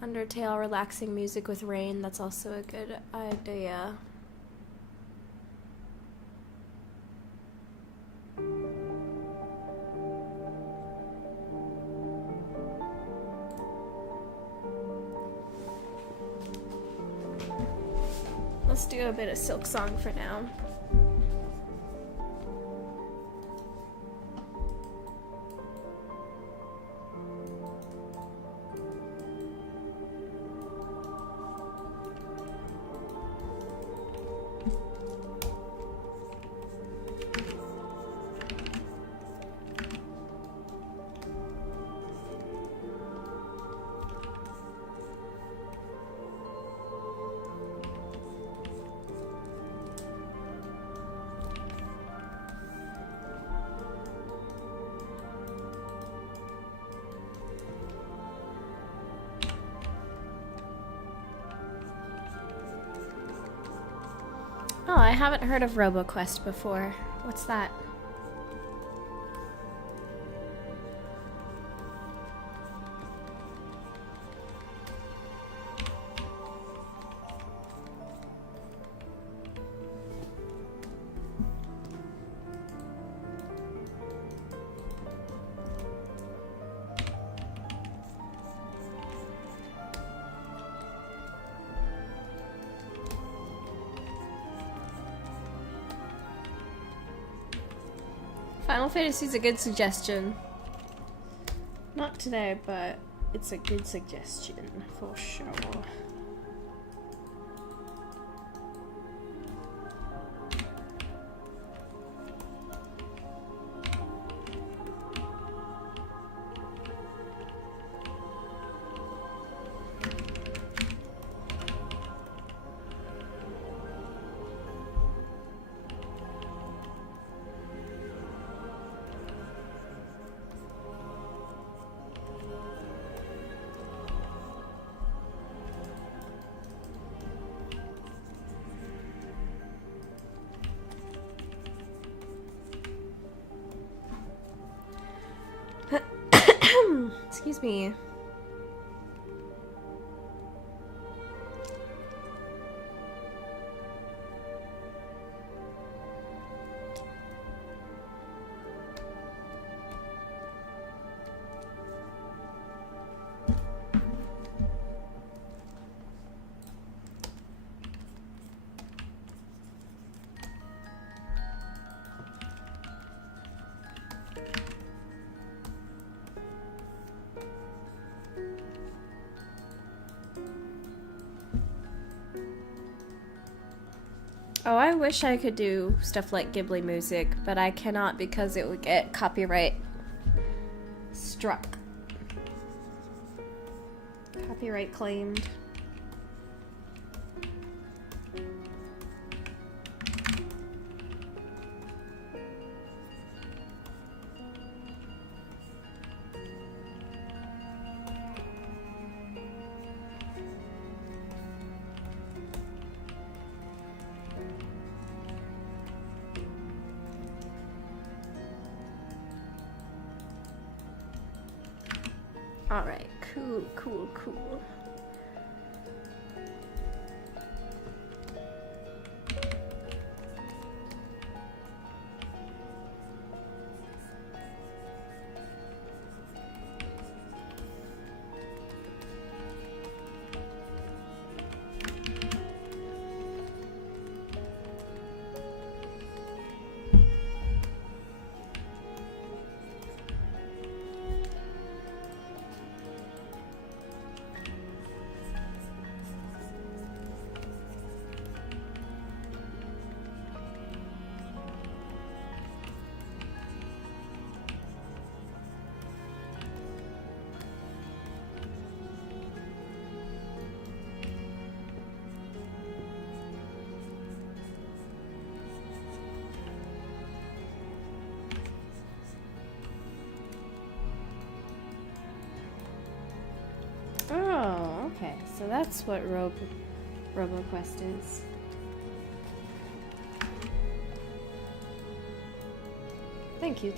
Undertale, relaxing music with rain. That's also a good idea. Let's do a bit of Silk Song for now. Oh, I haven't heard of RoboQuest before. What's that? Final Fantasy's a good suggestion. Not today, but it's a good suggestion for sure. Excuse me. Oh, I wish I could do stuff like Ghibli music, but I cannot because it would get copyright struck. Copyright claimed. Alright, cool. Oh, okay. So that's what RoboQuest is. Thank you.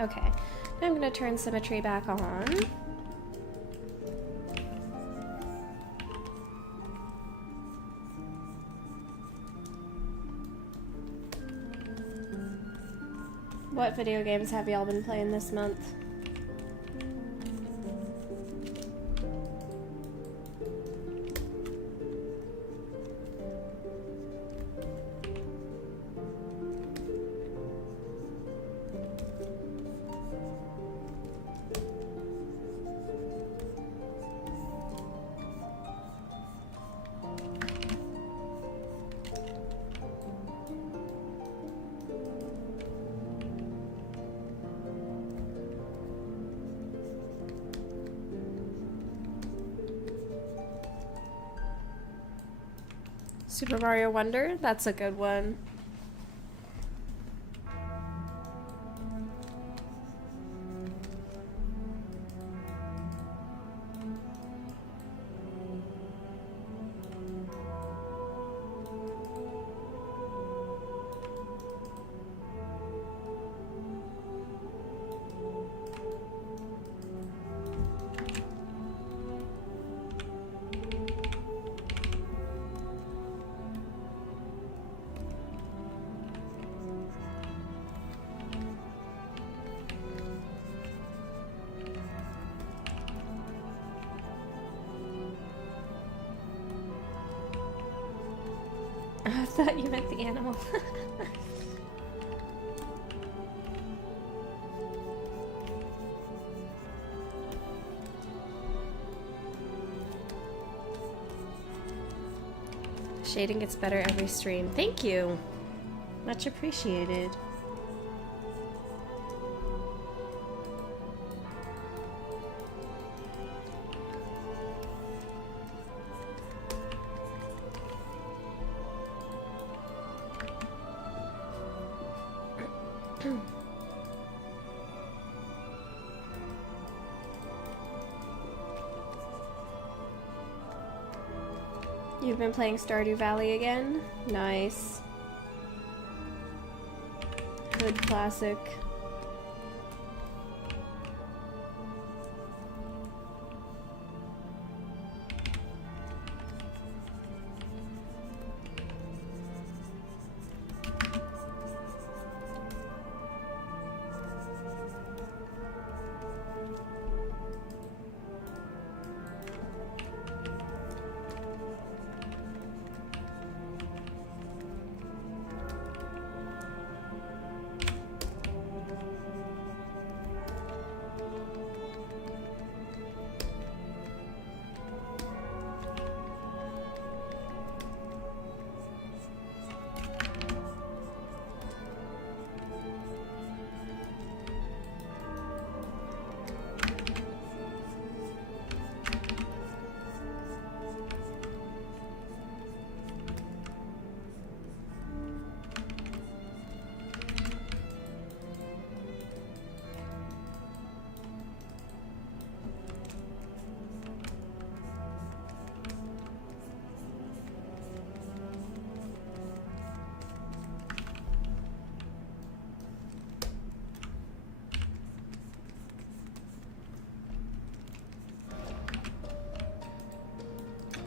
Okay, now I'm gonna turn symmetry back on. What video games have y'all been playing this month? Super Mario Wonder, that's a good one. I thought you meant the animal. Shading gets better every stream. Thank you. Much appreciated. You've been playing Stardew Valley again? Nice. Good classic.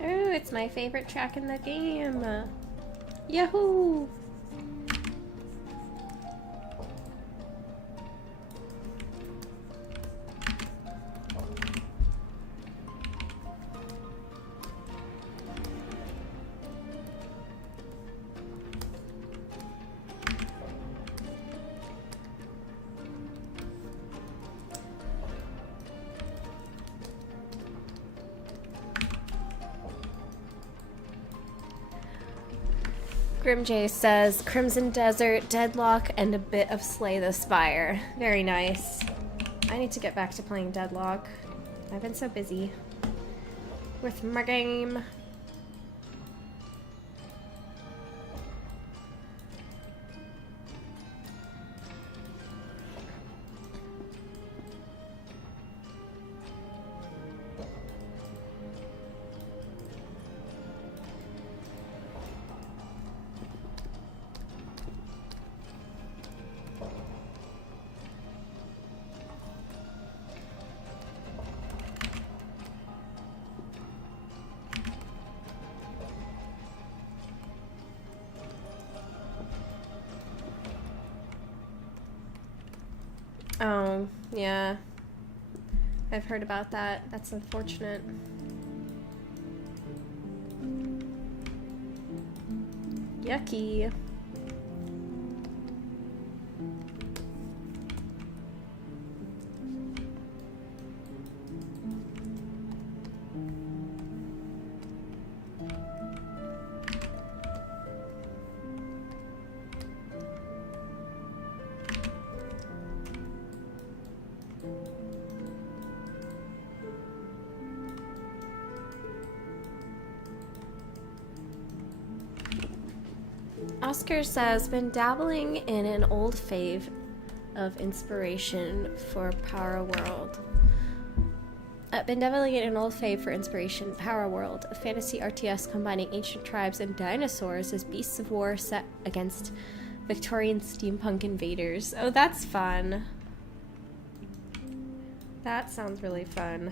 Oh, it's my favorite track in the game. Yahoo! Grimjay says, Crimson Desert, Deadlock, and a bit of Slay the Spire. Very nice. I need to get back to playing Deadlock. I've been so busy with my game. Oh, yeah. I've heard about that. That's unfortunate. Yucky. Oscar says, been dabbling in an old fave of inspiration for Power World. Been dabbling in an old fave for inspiration, Power World, a fantasy RTS combining ancient tribes and dinosaurs as beasts of war set against Victorian steampunk invaders. Oh, that's fun. That sounds really fun.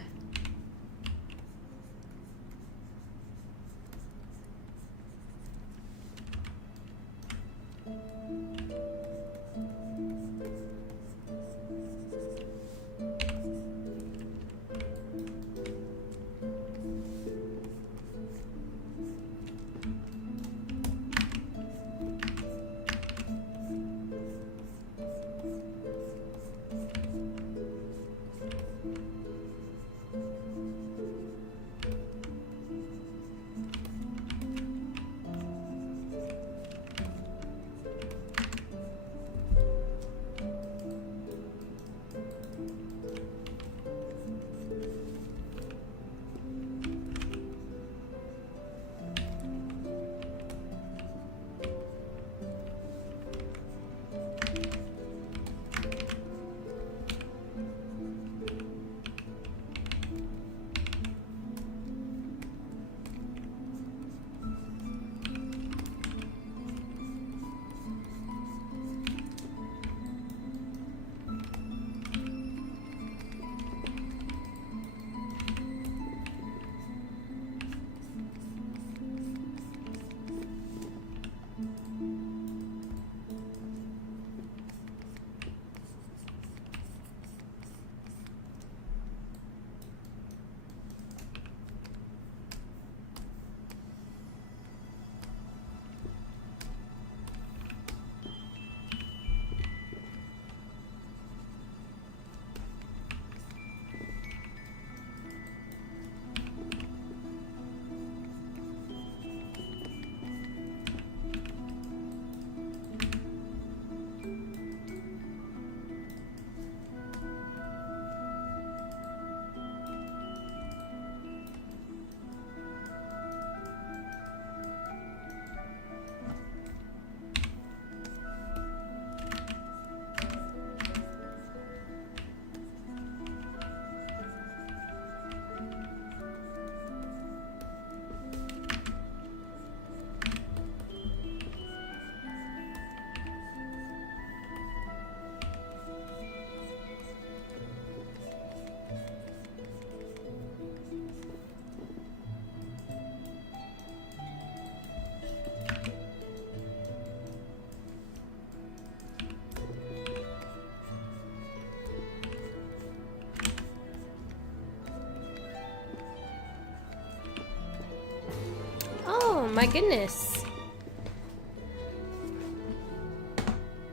Oh my goodness.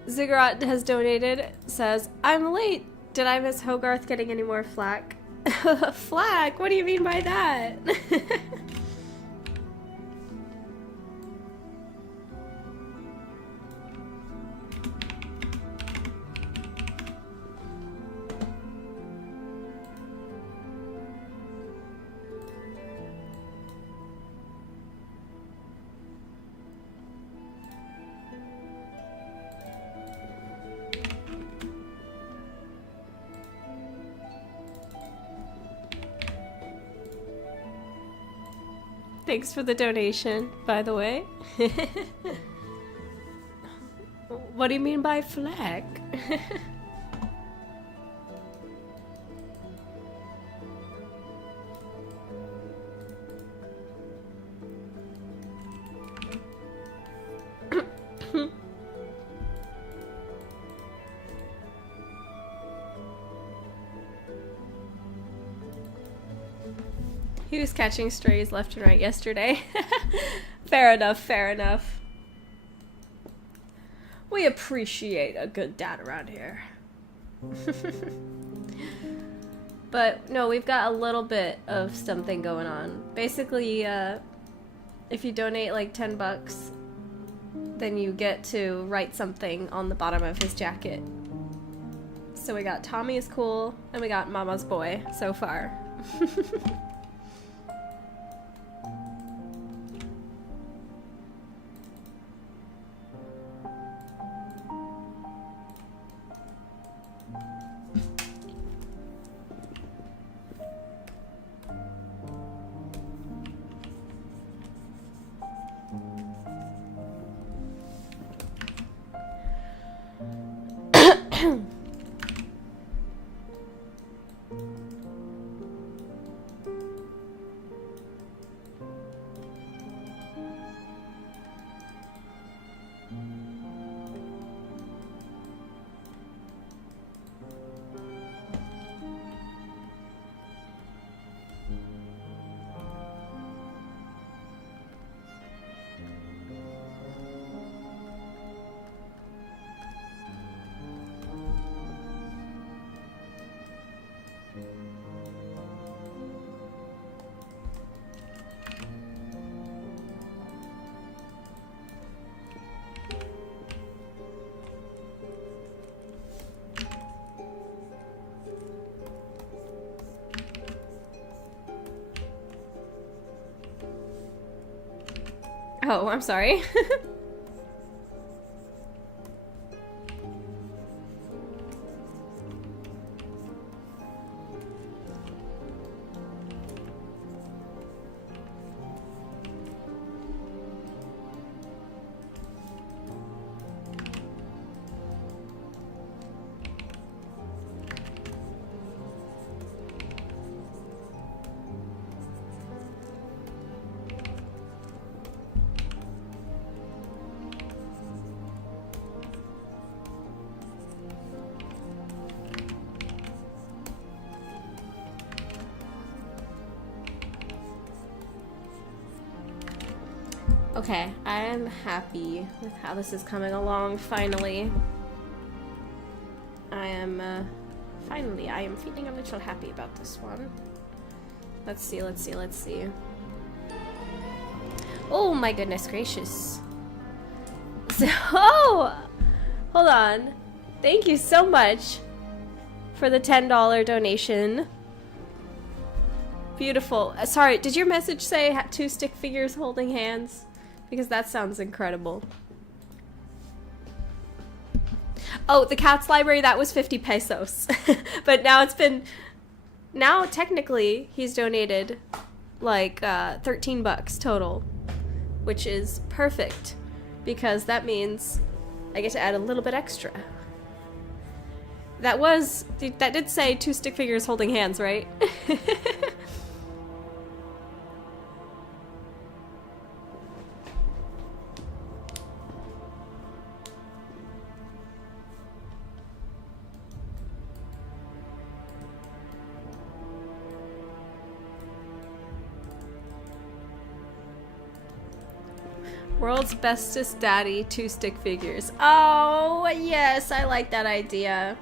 Ziggurat has donated, says, I'm late. Did I miss Hogarth getting any more flack? Flack? What do you mean by that? Thanks for the donation, by the way. What do you mean by flack? He was catching strays left and right yesterday. Fair enough, fair enough. We appreciate a good dad around here. But no, we've got a little bit of something going on. Basically, if you donate like 10 bucks, then you get to write something on the bottom of his jacket. So we got Tommy is cool, and we got Mama's boy so far. Oh, I'm sorry. Okay, I am happy with how this is coming along, finally. I am feeling a little happy about this one. Let's see. Oh my goodness gracious. So, hold on. Thank you so much for the $10 donation. Beautiful. Sorry, did your message say 2 stick figures holding hands? Because that sounds incredible. Oh, the Cats Library, that was 50 pesos. But now now technically he's donated like 13 bucks total, which is perfect because that means I get to add a little bit extra. That did say 2 stick figures holding hands, right? World's bestest daddy, 2 stick figures. Oh, yes, I like that idea.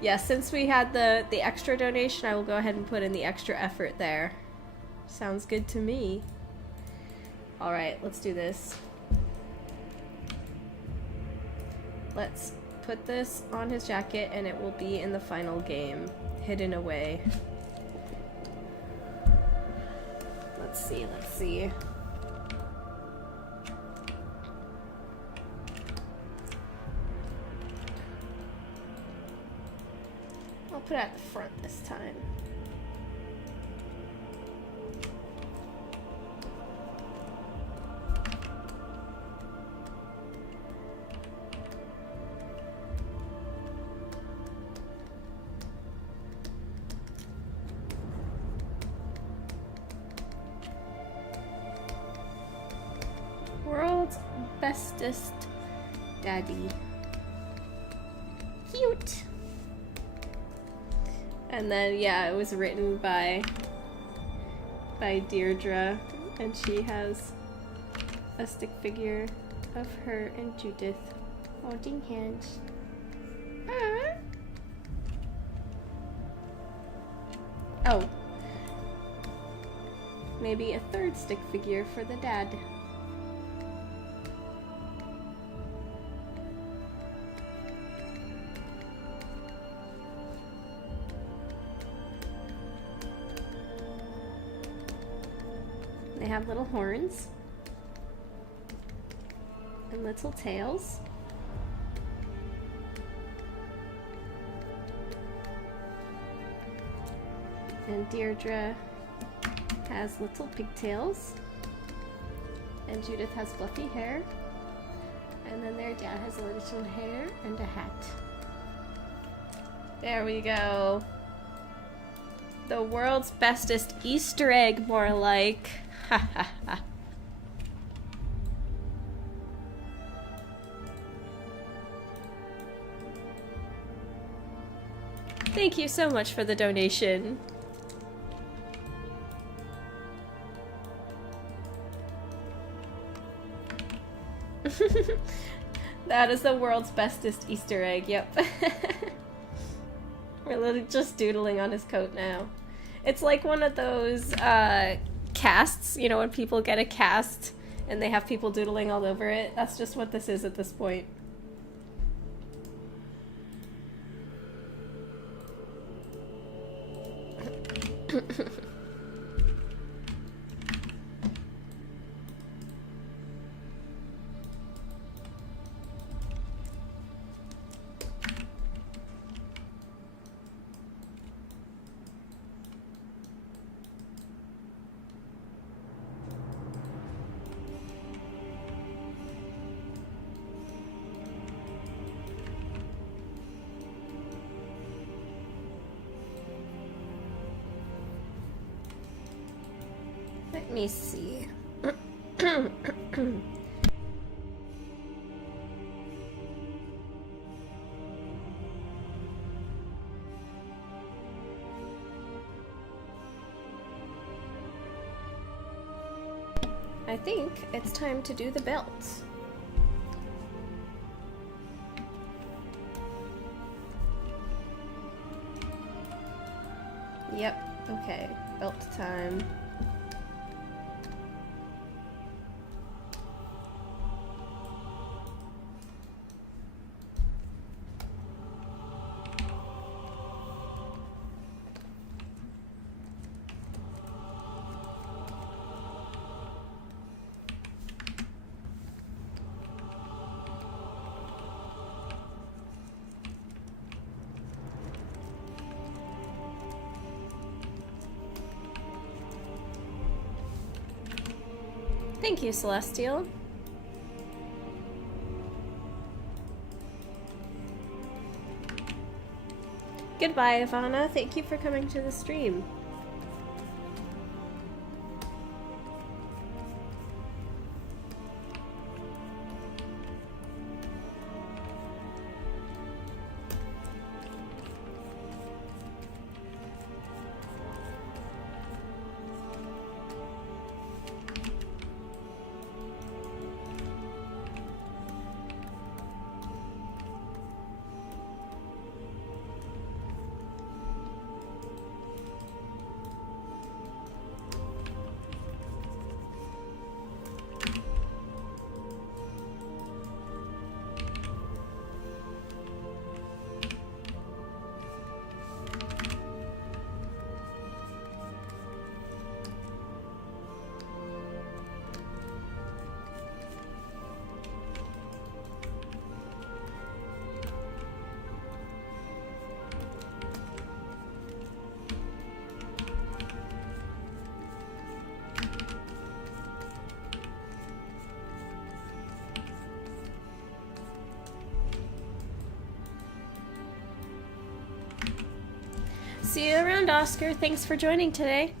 Yeah, since we had the extra donation, I will go ahead and put in the extra effort there. Sounds good to me. Alright, let's do this. Let's put this on his jacket and it will be in the final game, hidden away. Let's see. I'll put it at the front this time. World's bestest daddy. Cute. And then, yeah, it was written by by Deirdre, and she has a stick figure of her and Judith holding hands. Aww. Oh. Maybe a third stick figure for the dad. They have little horns and little tails. And Deirdre has little pigtails. And Judith has fluffy hair. And then their dad has a little hair and a hat. There we go. The world's bestest Easter egg, more like. Ha ha ha. Thank you so much for the donation. That is the world's bestest Easter egg, yep. We're literally just doodling on his coat now. It's like one of those casts, you know, when people get a cast and they have people doodling all over it. That's just what this is at this point. Let me see. I think it's time to do the belts. Yep, okay, belt time. Thank you, Celestial. Goodbye, Ivana. Thank you for coming to the stream. See you around, Oscar. Thanks for joining today.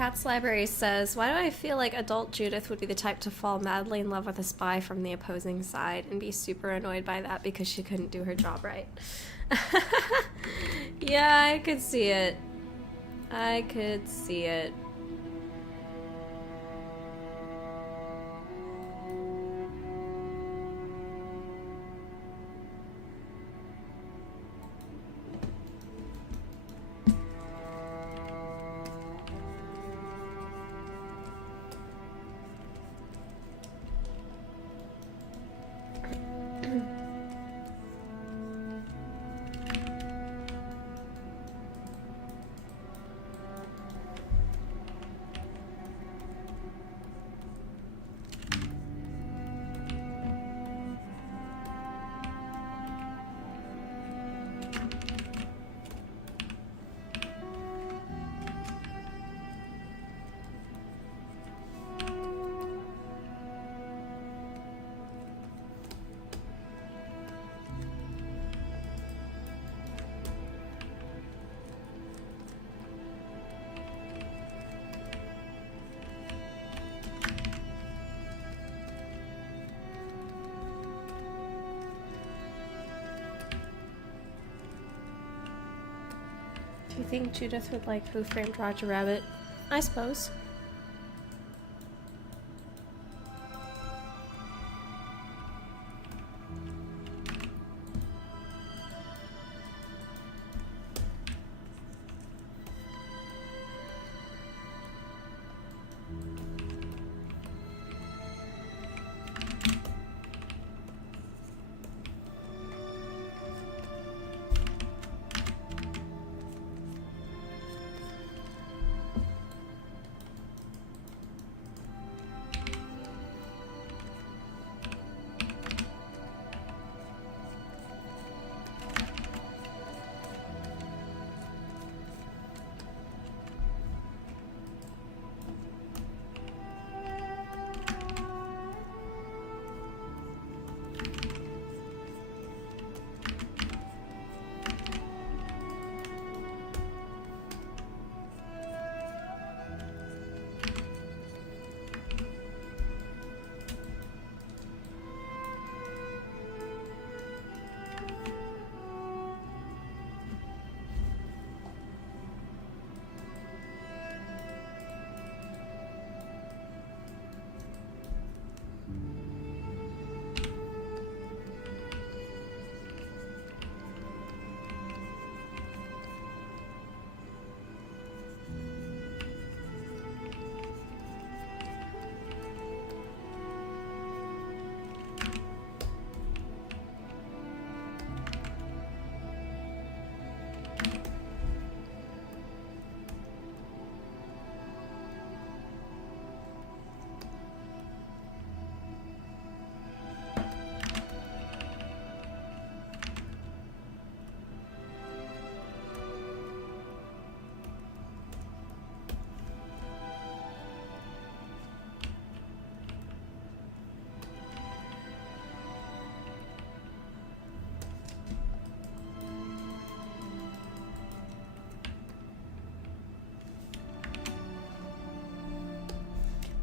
Cat's Library says, why do I feel like adult Judith would be the type to fall madly in love with a spy from the opposing side and be super annoyed by that because she couldn't do her job right? Yeah, I could see it. I could see it. Do you think Judith would like Who Framed Roger Rabbit? I suppose.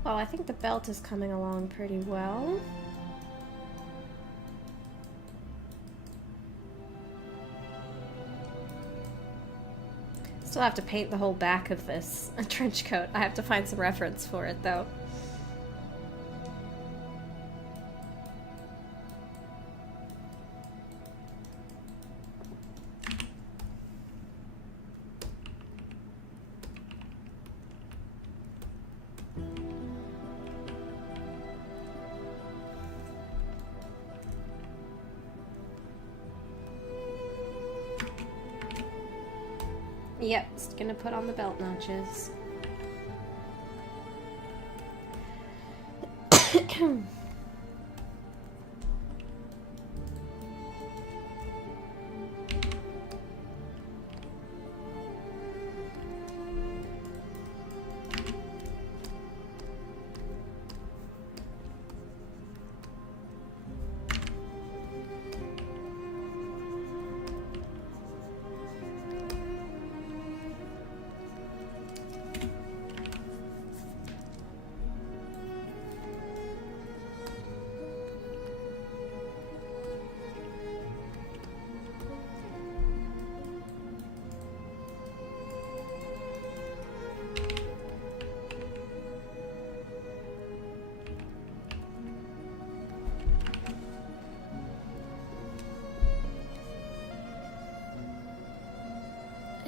Well, I think the belt is coming along pretty well. Still have to paint the whole back of this trench coat. I have to find some reference for it, though. Yep, just gonna put on the belt notches.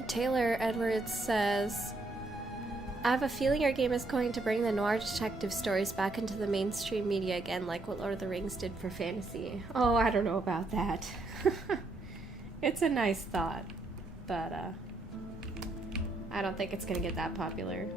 Taylor Edwards says, I have a feeling your game is going to bring the noir detective stories back into the mainstream media again, like what Lord of the Rings did for fantasy. Oh, I don't know about that. It's a nice thought, but I don't think it's gonna get that popular.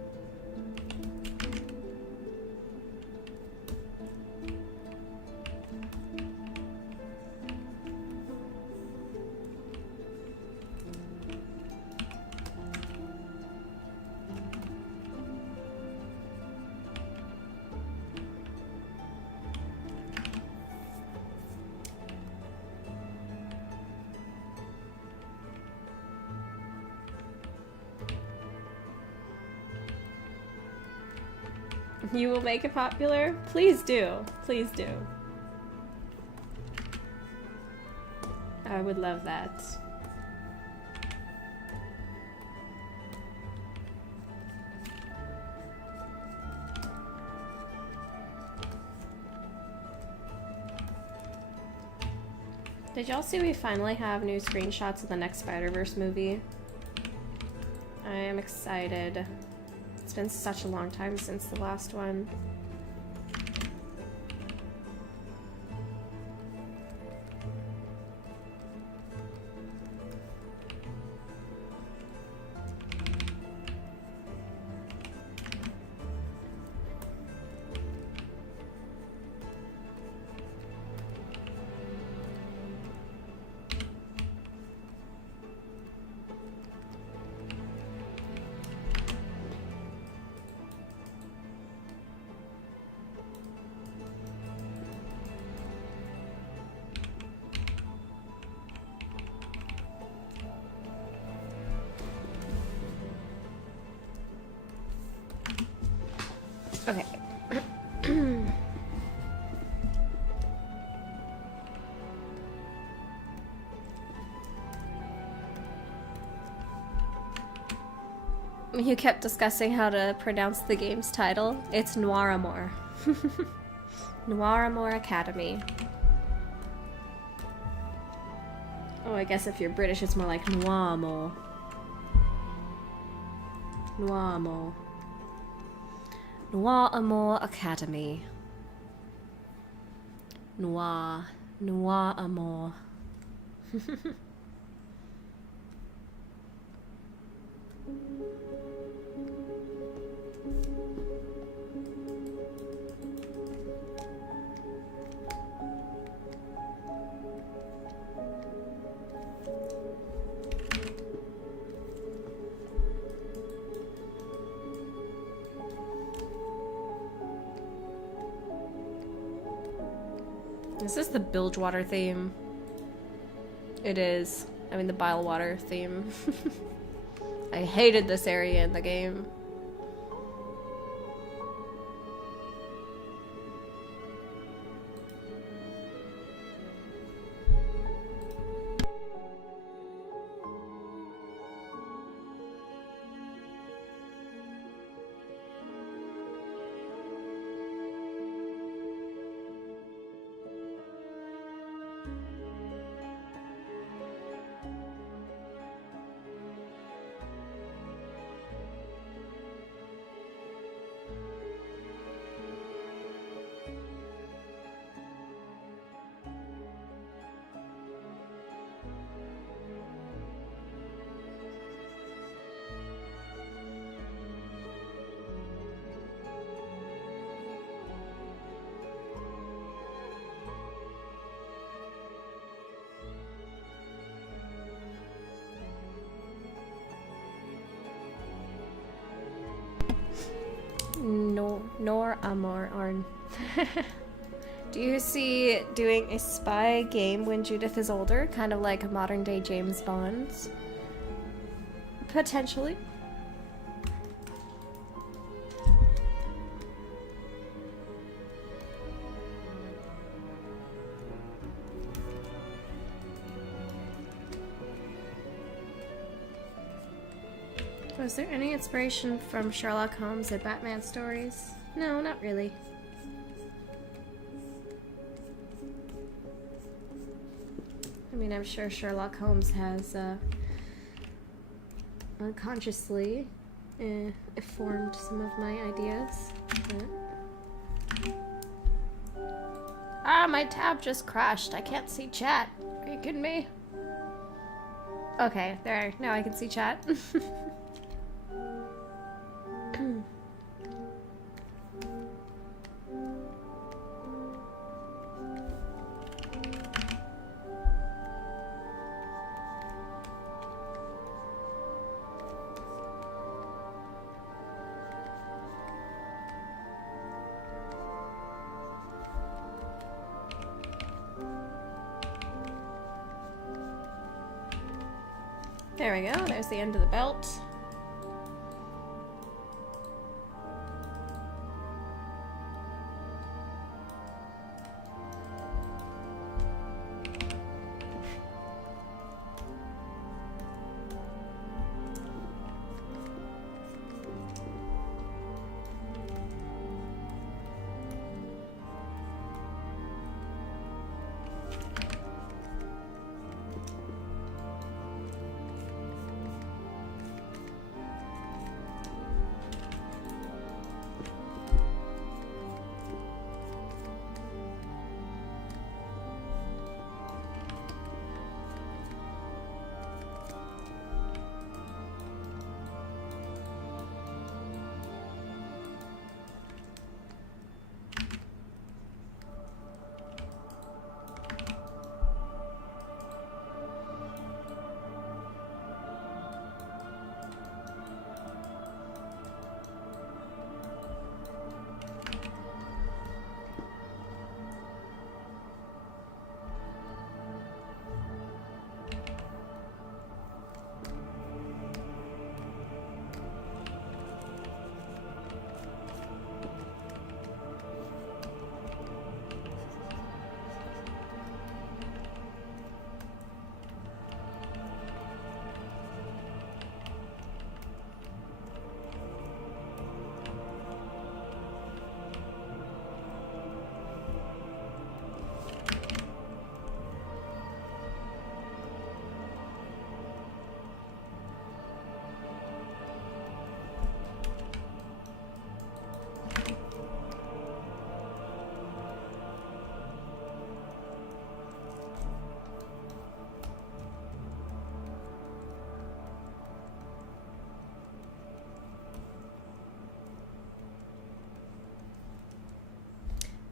You will make it popular? Please do. Please do. I would love that. Did y'all see we finally have new screenshots of the next Spider-Verse movie? I am excited. It's been such a long time since the last one. Okay. You kept discussing how to pronounce the game's title. It's Noir Amour. Noir Amour Academy. Oh, I guess if you're British, it's more like Noir Amour. Noir Amour. Noir Amour Academy. Noir Amour. Is this the Bilgewater theme? It is. I mean, the Bilewater theme. I hated this area in the game. Noir Amour, or do you see doing a spy game when Judith is older, kind of like a modern day James Bond? Potentially. Was there any inspiration from Sherlock Holmes and Batman stories? No, not really. I mean, I'm sure Sherlock Holmes has unconsciously it formed some of my ideas. But... Ah, my tab just crashed. I can't see chat. Are you kidding me? Okay, there. Now I can see chat. There we go, there's the end of the belt.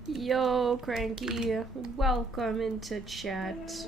Yo, Cranky, welcome into chat.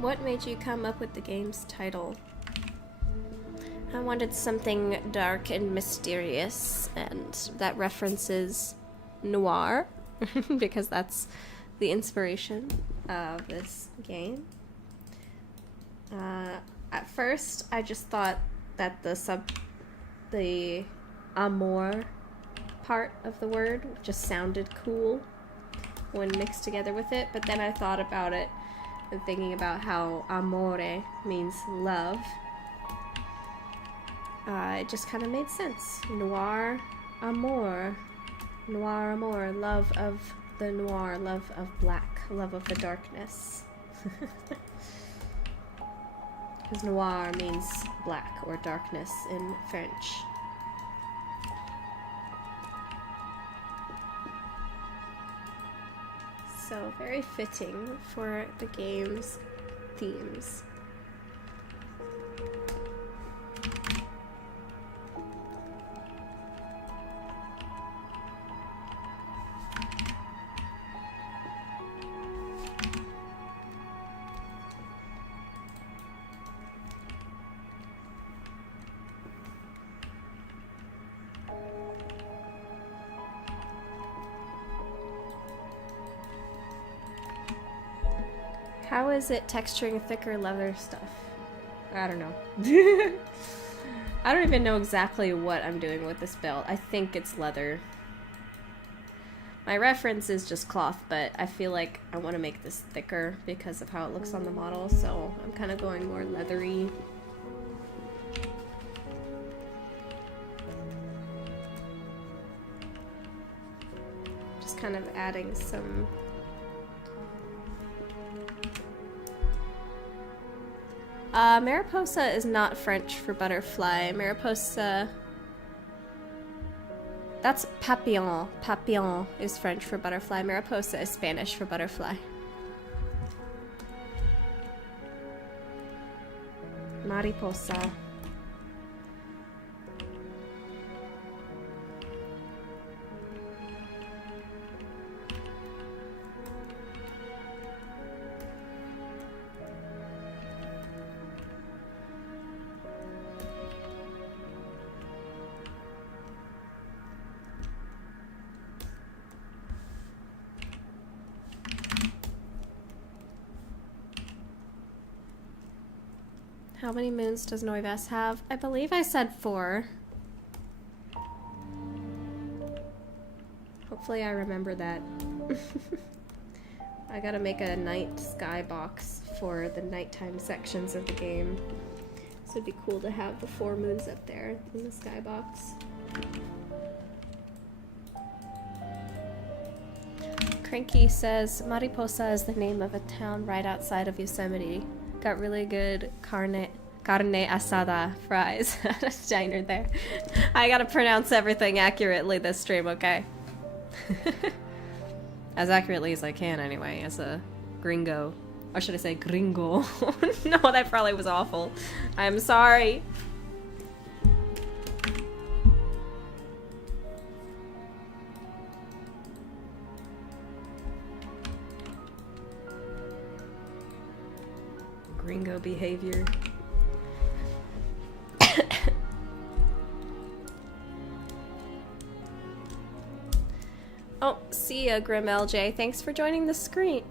What made you come up with the game's title? I wanted something dark and mysterious, and that references noir, because that's the inspiration of this game. At first, I just thought that the amour part of the word just sounded cool when mixed together with it, but then I thought about it and thinking about how amore means love. It just kind of made sense. Noir, amour. Noir, amour. Love of the noir. Love of black. Love of the darkness. Because noir means black or darkness in French. So very fitting for the game's themes. How is it texturing thicker leather stuff? I don't know. I don't even know exactly what I'm doing with this belt. I think it's leather. My reference is just cloth, but I feel like I want to make this thicker because of how it looks on the model, so I'm kind of going more leathery. Just kind of adding some Mariposa is not French for butterfly. Mariposa... That's papillon. Papillon is French for butterfly. Mariposa is Spanish for butterfly. Mariposa. How many moons does Noivas have? I believe I said 4. Hopefully I remember that. I gotta make a night sky box for the nighttime sections of the game. So it'd be cool to have the 4 moons up there in the sky box. Cranky says, Mariposa is the name of a town right outside of Yosemite. Got really good carne asada fries at a diner there. I gotta pronounce everything accurately this stream, okay? As accurately as I can, anyway, as a gringo. Or should I say gringo? No, that probably was awful. I'm sorry. Gringo behavior. Oh, see ya, Grim LJ. Thanks for joining the stream.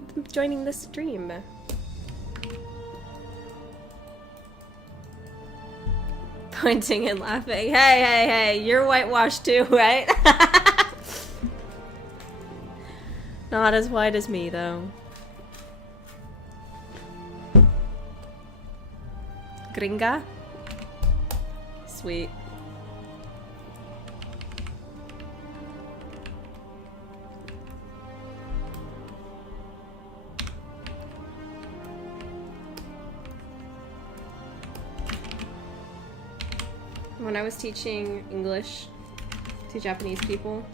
Pointing and laughing. Hey, you're whitewashed too, right? Not as white as me, though. Gringa? Sweet. When I was teaching English to Japanese people,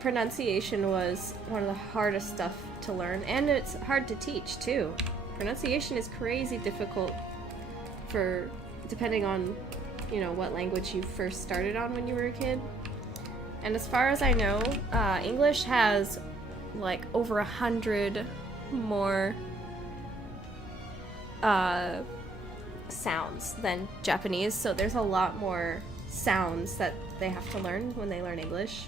pronunciation was one of the hardest stuff to learn, and it's hard to teach too. Pronunciation is crazy difficult for, depending on, you know, what language you first started on when you were a kid. And as far as I know, English has like over 100 more sounds than Japanese, so there's a lot more sounds that they have to learn when they learn English.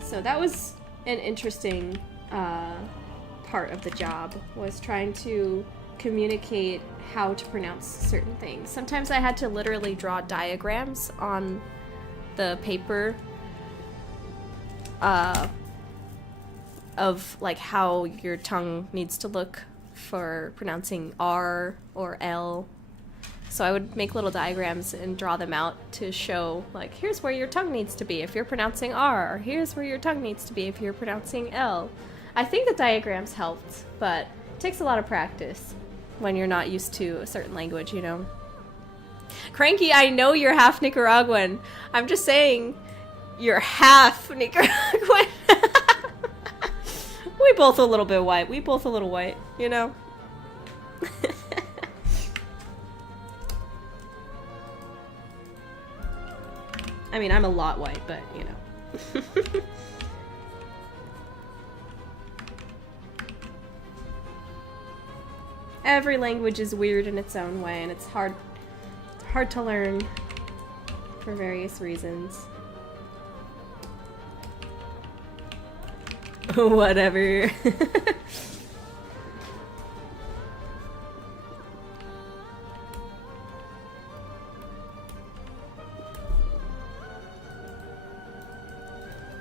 So that was an interesting part of the job, was trying to communicate how to pronounce certain things. Sometimes I had to literally draw diagrams on the paper of like how your tongue needs to look for pronouncing R or L. So I would make little diagrams and draw them out to show, like, here's where your tongue needs to be if you're pronouncing R, or here's where your tongue needs to be if you're pronouncing L. I think the diagrams helped, but it takes a lot of practice when you're not used to a certain language, you know. Cranky, I know you're half Nicaraguan. I'm just saying, You're half Nicaraguan. We both a little bit white. We both a little white, you know? I mean, I'm a lot white, but, you know. Every language is weird in its own way, and it's hard to learn for various reasons. Whatever.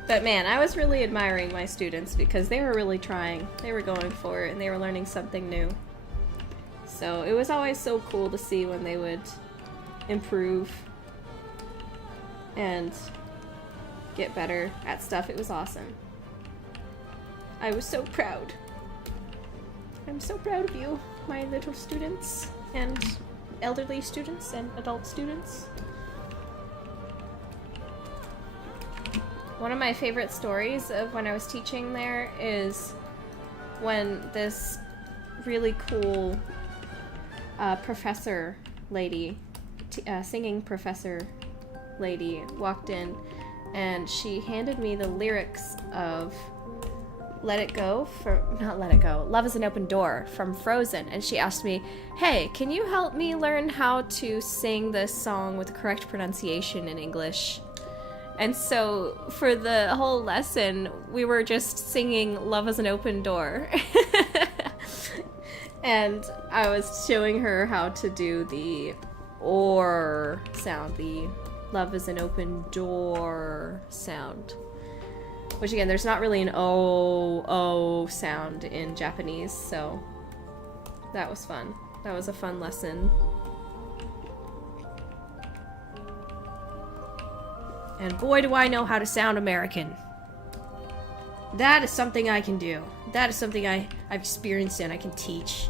But man, I was really admiring my students because they were really trying. They were going for it and they were learning something new. So it was always so cool to see when they would improve and get better at stuff. It was awesome. I was so proud. I'm so proud of you, my little students and elderly students and adult students. One of my favorite stories of when I was teaching there is when this really cool professor lady, singing professor lady, walked in and she handed me the lyrics of Let It Go, not Let It Go, Love is an Open Door from Frozen, and she asked me, hey, can you help me learn how to sing this song with the correct pronunciation in English? And so for the whole lesson, we were just singing Love is an Open Door. And I was showing her how to do the or sound, the Love is an Open Door sound. Which again, there's not really an O sound in Japanese, so that was fun. That was a fun lesson. And boy, do I know how to sound American. That is something I can do. That is something I've experienced and I can teach.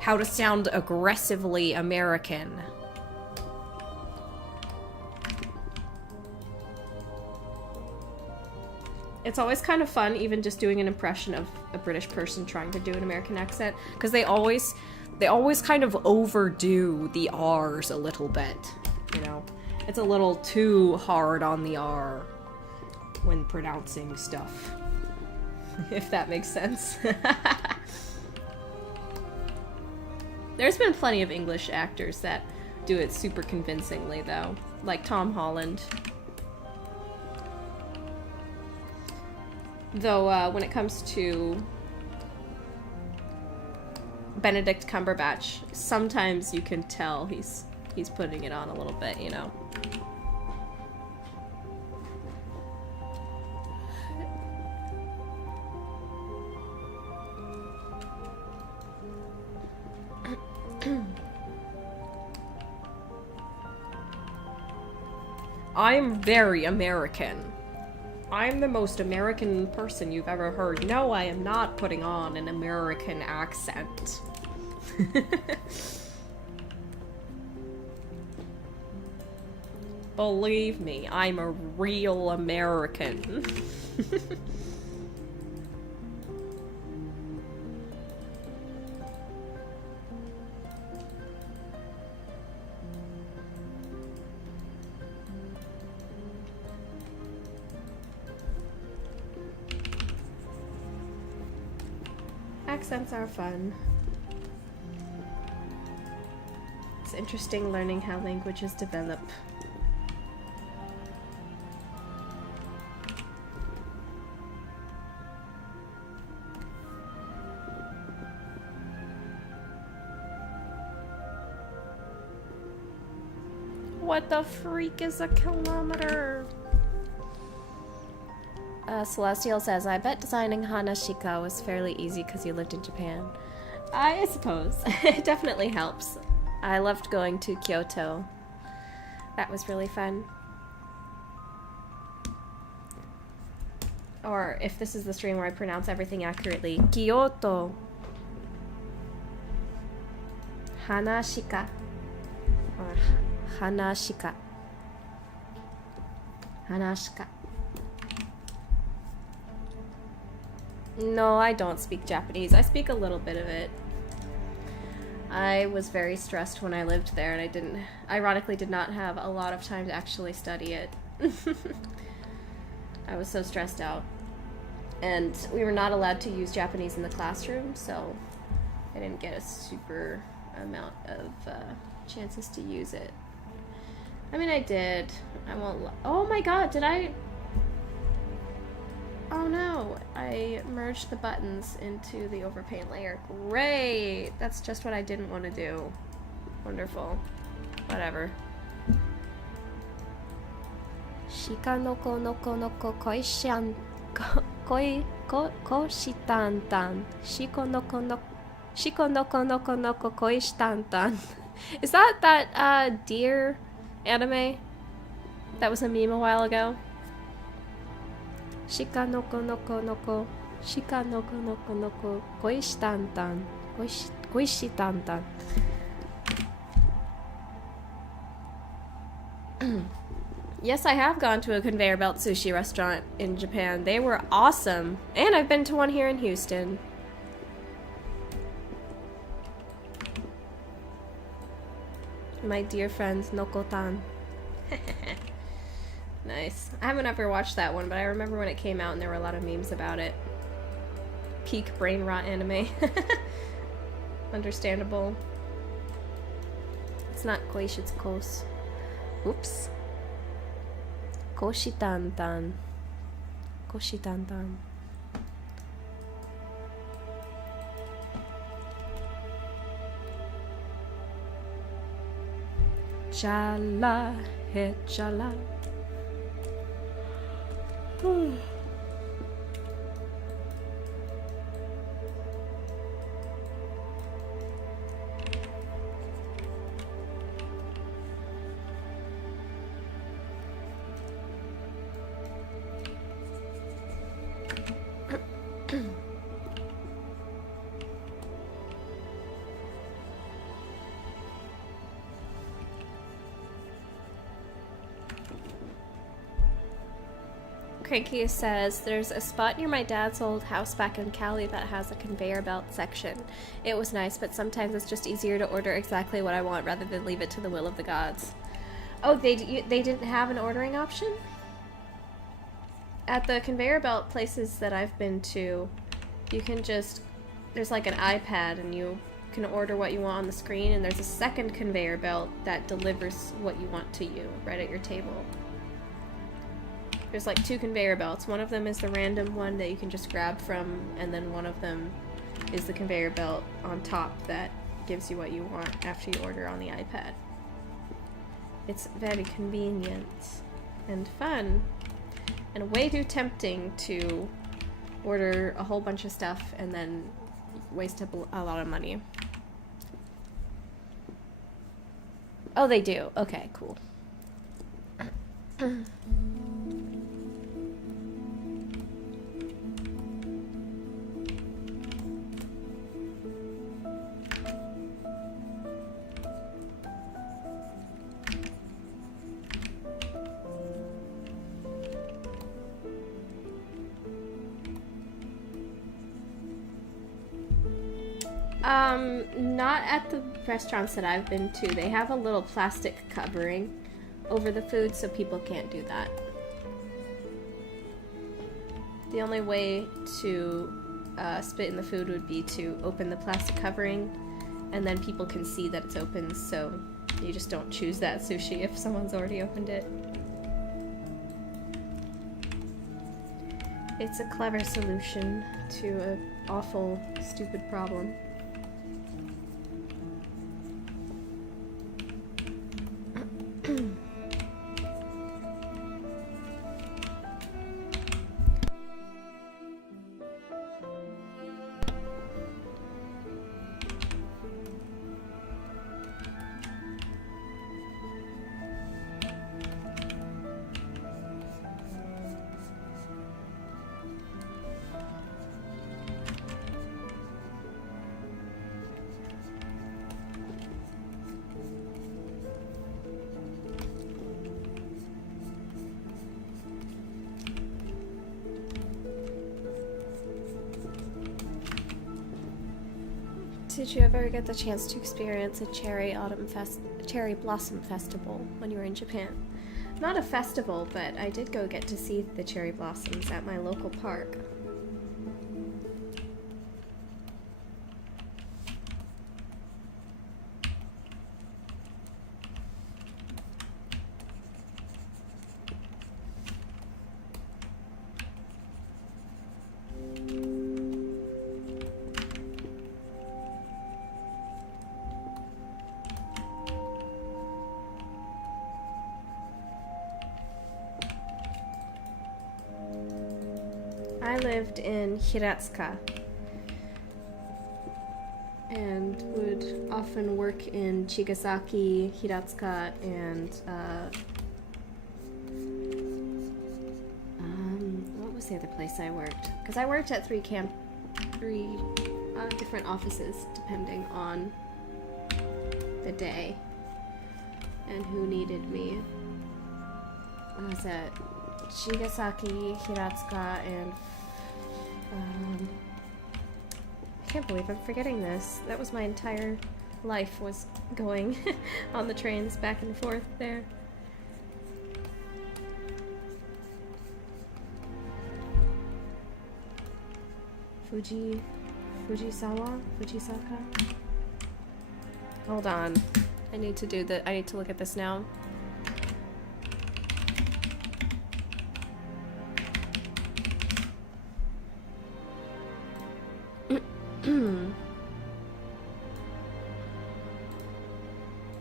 How to sound aggressively American. It's always kind of fun, even just doing an impression of a British person trying to do an American accent, because they always kind of overdo the R's a little bit, you know? It's a little too hard on the R when pronouncing stuff, if that makes sense. There's been plenty of English actors that do it super convincingly, though, like Tom Holland. Though, when it comes to Benedict Cumberbatch, sometimes you can tell he's putting it on a little bit, you know? I'm very American. I'm the most American person you've ever heard. No, I am not putting on an American accent. Believe me, I'm a real American. Accents are fun. It's interesting learning how languages develop. What the freak is a kilometer? Celestial says, I bet designing Hanashika was fairly easy because you lived in Japan. I suppose. It definitely helps. I loved going to Kyoto. That was really fun. Or if this is the stream where I pronounce everything accurately, Kyoto. Hanashika. Or Hanashika. Hanashika. No, I don't speak Japanese. I speak a little bit of it. I was very stressed when I lived there, and ironically did not have a lot of time to actually study it. I was so stressed out. And we were not allowed to use Japanese in the classroom, so I didn't get a super amount of chances to use it. I mean, I did. I won't oh my god, did I... Oh no, I merged the buttons into the overpaint layer. Great! That's just what I didn't want to do. Wonderful. Whatever. Shika no ko no ko no ko koishan koi ko shitantan. Shiko no ko no koishtantan. Is that deer anime that was a meme a while ago? Shika no ko shika no ko koishtantan. Koishitantan. Yes, I have gone to a conveyor belt sushi restaurant in Japan. They were awesome. And I've been to one here in Houston. My dear friend, Noko-tan. Nice. I haven't ever watched that one, but I remember when it came out and there were a lot of memes about it. Peak brain rot anime. Understandable. It's not koishi, it's kos. Oops. Koshitantan. Koshitantan. Chala he chala. Cranky says, there's a spot near my dad's old house back in Cali that has a conveyor belt section. It was nice, but sometimes it's just easier to order exactly what I want rather than leave it to the will of the gods. Oh, they didn't have an ordering option? At the conveyor belt places that I've been to, you can just, there's like an iPad and you can order what you want on the screen, and there's a second conveyor belt that delivers what you want to you right at your table. There's like two conveyor belts. One of them is the random one that you can just grab from, and then one of them is the conveyor belt on top that gives you what you want after you order on the iPad. It's very convenient and fun, and way too tempting to order a whole bunch of stuff and then waste a lot of money. Oh, they do. Okay, cool. Not at the restaurants that I've been to. They have a little plastic covering over the food, so people can't do that. The only way to spit in the food would be to open the plastic covering, and then people can see that it's open, so you just don't choose that sushi if someone's already opened it. It's a clever solution to an awful, stupid problem. Did you ever get the chance to experience a cherry blossom festival when you were in Japan? Not a festival, but I did go get to see the cherry blossoms at my local park. I lived in Hiratsuka and would often work in Chigasaki, Hiratsuka, and what was the other place I worked? Because I worked at three different offices depending on the day and who needed me. I was at Chigasaki, Hiratsuka, and I can't believe I'm forgetting this. That was my entire life, was going on the trains back and forth there. Fujisaka? Hold on. I need to look at this now.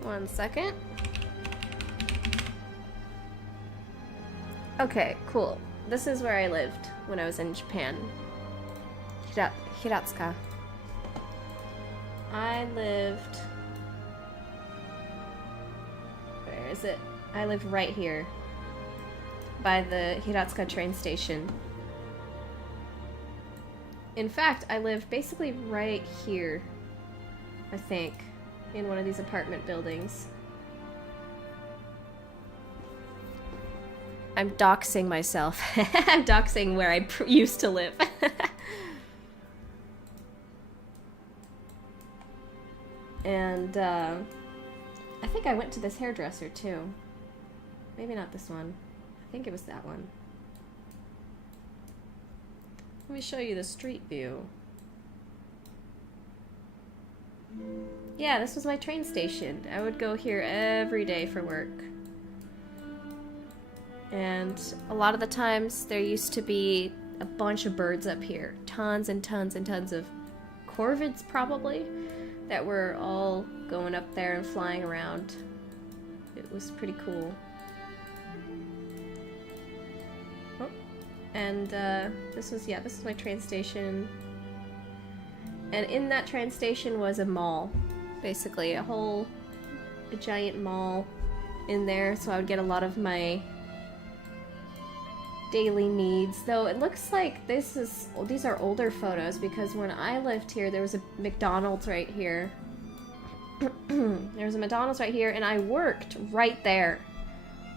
One second. Okay, cool. This is where I lived when I was in Japan. Hiratsuka. I lived... Where is it? I lived right here. By the Hiratsuka train station. In fact, I lived basically right here, I think, in one of these apartment buildings. I'm doxing myself. I'm doxing where I used to live. And, I think I went to this hairdresser, too. Maybe not this one. I think it was that one. Let me show you the street view. Yeah, this was my train station. I would go here every day for work. And a lot of the times there used to be a bunch of birds up here. Tons and tons and tons of corvids, probably, that were all going up there and flying around. It was pretty cool. And this was my train station. And in that train station was a mall. Basically, a giant mall in there. So I would get a lot of my daily needs. Though it looks like these are older photos, because when I lived here, there was a McDonald's right here. There was a McDonald's right here, and I worked right there.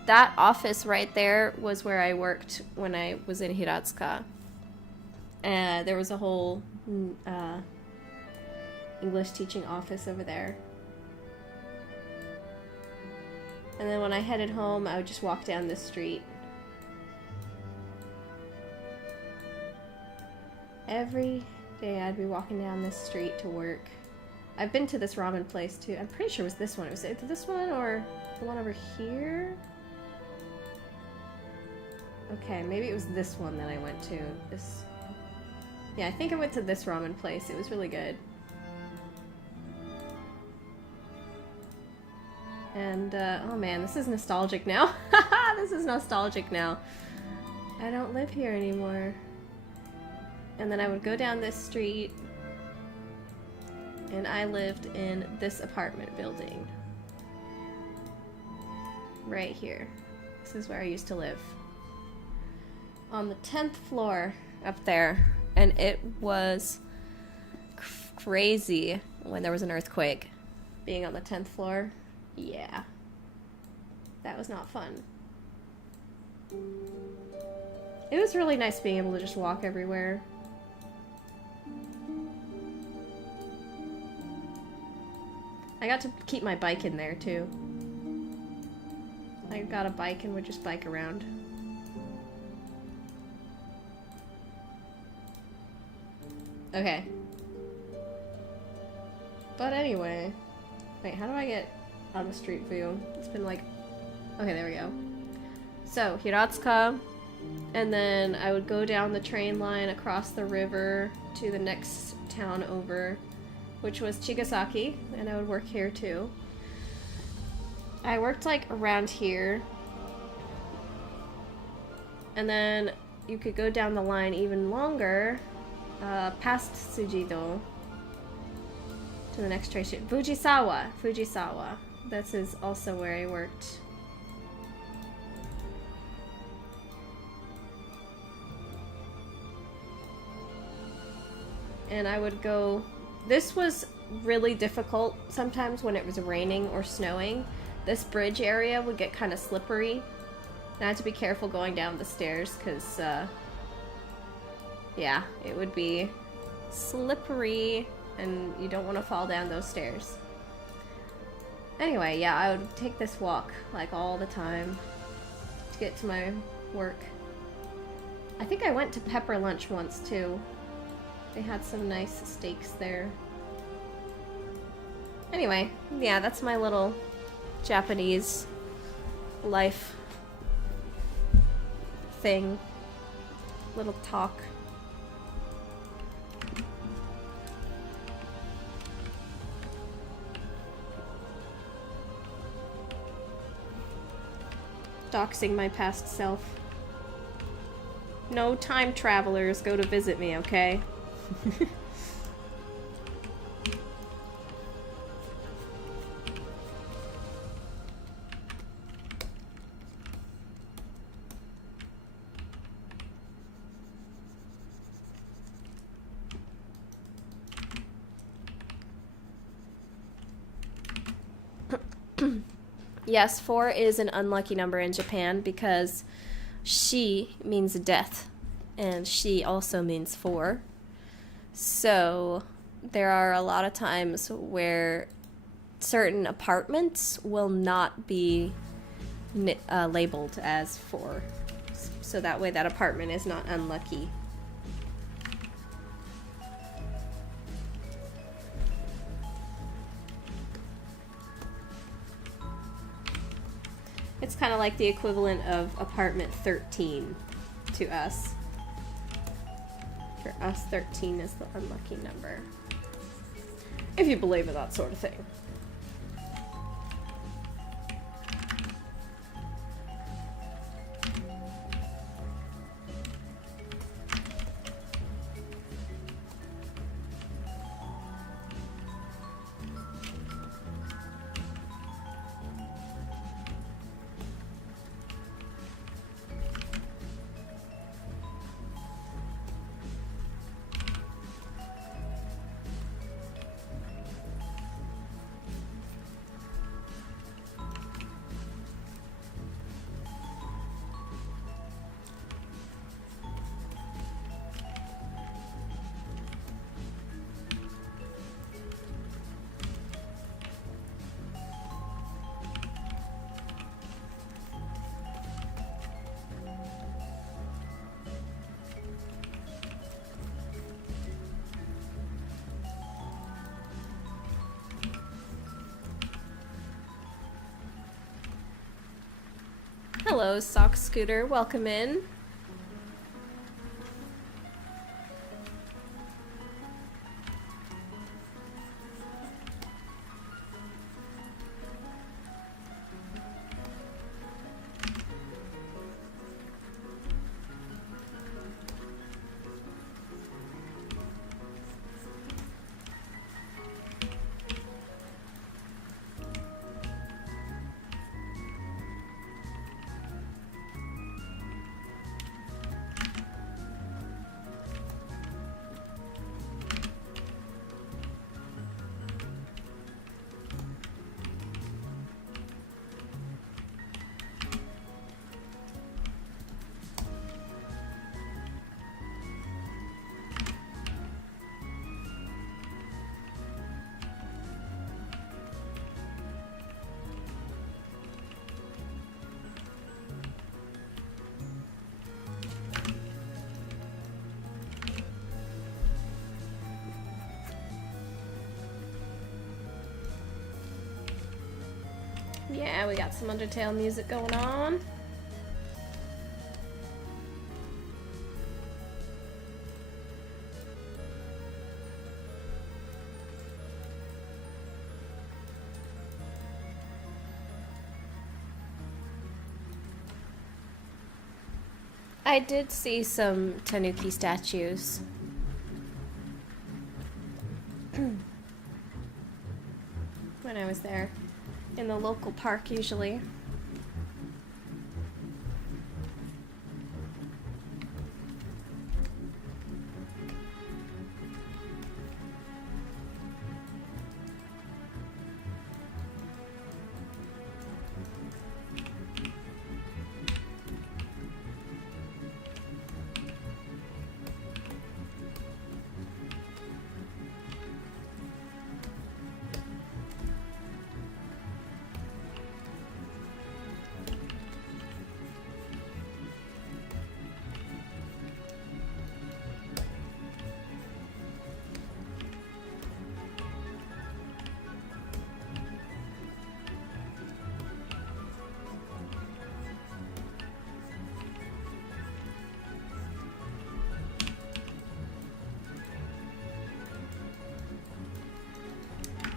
That office right there was where I worked when I was in Hiratsuka. There was a whole English teaching office over there. And then when I headed home, I would just walk down this street. Every day I'd be walking down this street to work. I've been to this ramen place too. I'm pretty sure it was this one. Was it this one or the one over here? Okay, maybe it was this one that I went to. Yeah, I think I went to this ramen place. It was really good. And, oh man, this is nostalgic now. This is nostalgic now. I don't live here anymore. And then I would go down this street, and I lived in this apartment building. Right here. This is where I used to live. On the 10th floor up there, and it was crazy when there was an earthquake. Being on the 10th floor, yeah. That was not fun. It was really nice being able to just walk everywhere. got to keep my bike in there too. I got a bike and would just bike around. Okay. But anyway. Wait, how do I get on the street view? It's been like... Okay, there we go. So, Hiratsuka. And then I would go down the train line across the river to the next town over, which was Chigasaki, and I would work here too. I worked like around here, and then you could go down the line even longer, past Tsujido, to the next train station. Fujisawa. This is also where I worked. And I would go... This was really difficult sometimes when it was raining or snowing. This bridge area would get kind of slippery. And I had to be careful going down the stairs because, yeah, it would be slippery and you don't want to fall down those stairs. Anyway, yeah, I would take this walk like all the time to get to my work. I think I went to Pepper Lunch once too. They had some nice steaks there. Anyway, yeah, that's my little Japanese life thing. Little talk. Doxing my past self. No time travelers go to visit me, okay? Yes, 4 is an unlucky number in Japan because she means death, and she also means 4. So there are a lot of times where certain apartments will not be labeled as 4. So that way that apartment is not unlucky. It's kind of like the equivalent of apartment 13 to us. For us, 13 is the unlucky number. If you believe in that sort of thing. Hello, Sock Scooter. Welcome in. Yeah, we got some Undertale music going on. I did see some Tanuki statues. When I was there. In the local park, usually.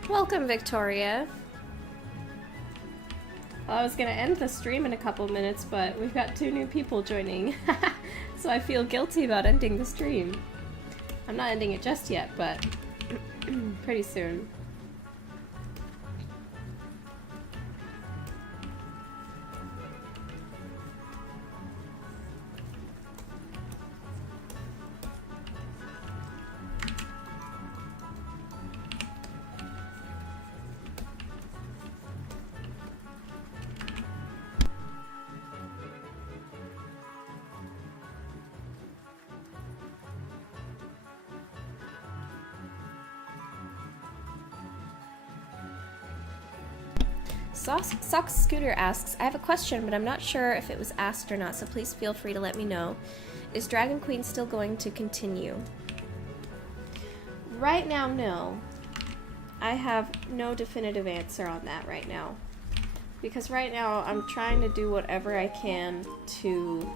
Welcome, Victoria. Well, I was gonna end the stream in a couple minutes, but we've got 2 new people joining. So I feel guilty about ending the stream. I'm not ending it just yet, but pretty soon. Socks Scooter asks, I have a question, but I'm not sure if it was asked or not, so please feel free to let me know. Is Dragon Queen still going to continue? Right now, no. I have no definitive answer on that right now. Because right now, I'm trying to do whatever I can to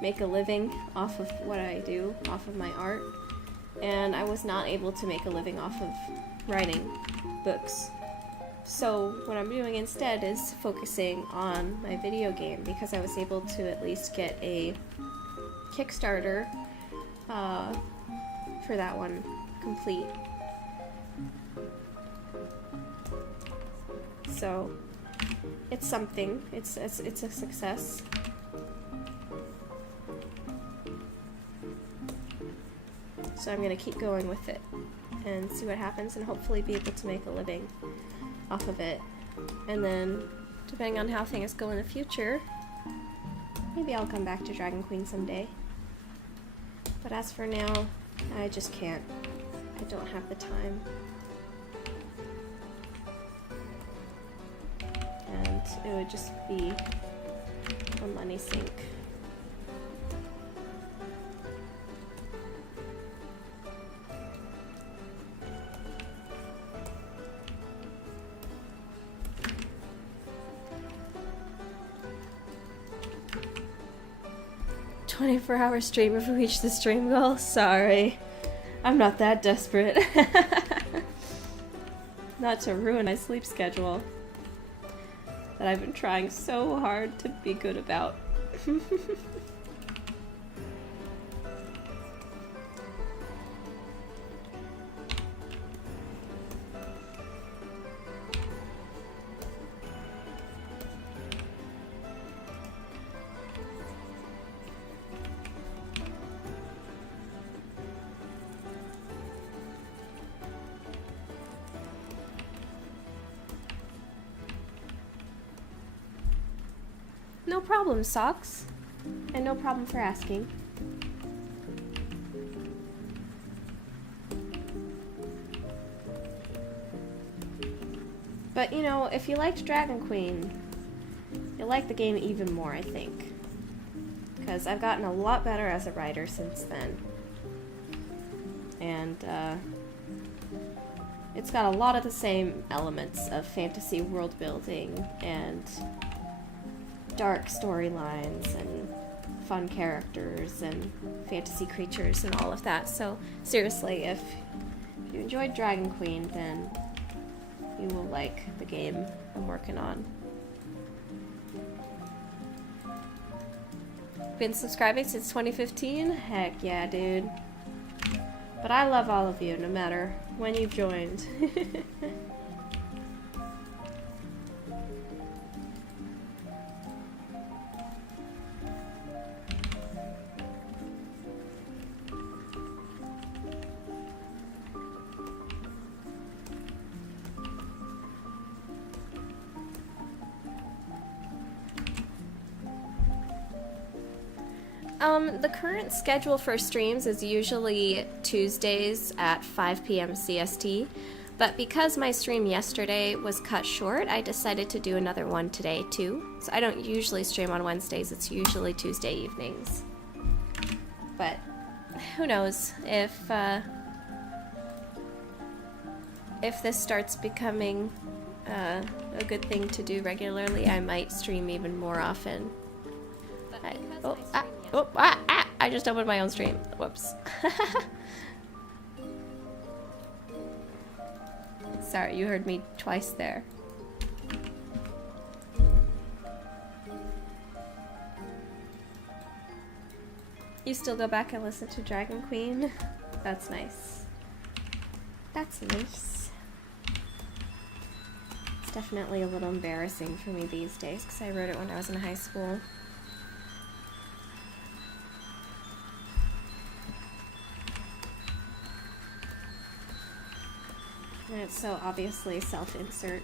make a living off of what I do, off of my art. And I was not able to make a living off of writing books. So what I'm doing instead is focusing on my video game because I was able to at least get a Kickstarter for that one complete. So it's something. It's a success. So I'm gonna keep going with it and see what happens and hopefully be able to make a living off of it. And then, depending on how things go in the future, maybe I'll come back to Dragon Queen someday. But as for now, I just can't. I don't have the time. And it would just be a money sink. "24-hour stream if we reach the stream goal." Sorry. I'm not that desperate. Not to ruin my sleep schedule that I've been trying so hard to be good about. No problem, Socks. And no problem for asking. But, you know, if you liked Dragon Queen, you'll like the game even more, I think. Because I've gotten a lot better as a writer since then. And, It's got a lot of the same elements of fantasy world building and dark storylines and fun characters and fantasy creatures and all of that. So seriously, if you enjoyed Dragon Queen, then you will like the game I'm working on. Been subscribing since 2015? Heck yeah, dude. But I love all of you, no matter when you've joined. The current schedule for streams is usually Tuesdays at 5 p.m. CST, but because my stream yesterday was cut short, I decided to do another one today too. So I don't usually stream on Wednesdays, it's usually Tuesday evenings. But who knows, if this starts becoming a good thing to do regularly, I might stream even more often. I just opened my own stream. Whoops. Sorry, you heard me twice there. You still go back and listen to Dragon Queen? That's nice. That's nice. It's definitely a little embarrassing for me these days because I wrote it when I was in high school. And it's so obviously self-insert.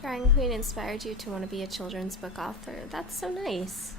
Dragon Queen inspired you to want to be a children's book author. That's so nice.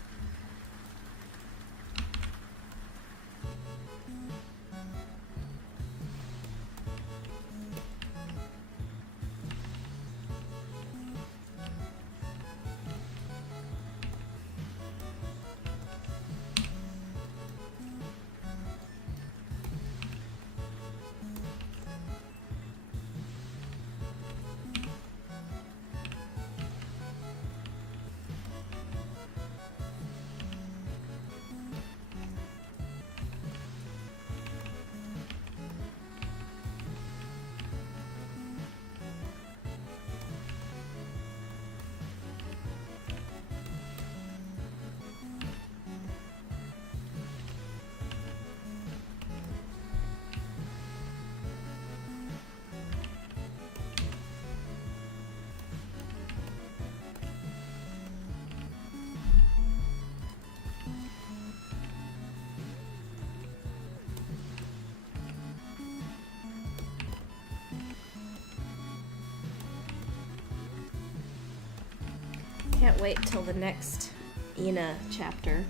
can't wait till the next Ina chapter.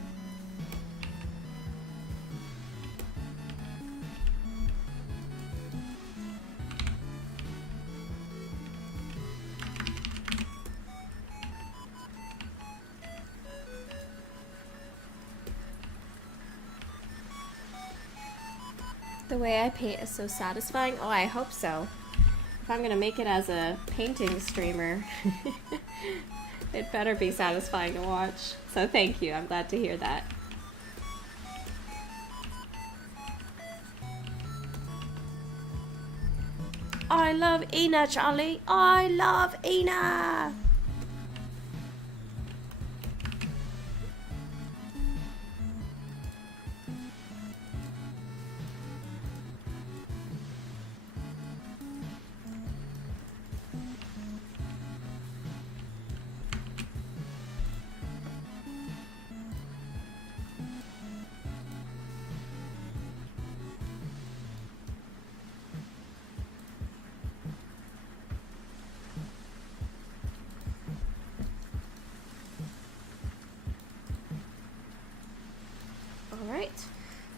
The way I paint is so satisfying. Oh, I hope so. If I'm gonna make it as a painting streamer, it better be satisfying to watch. So thank you, I'm glad to hear that. I love Ina, Charlie. I love Ina. Alright,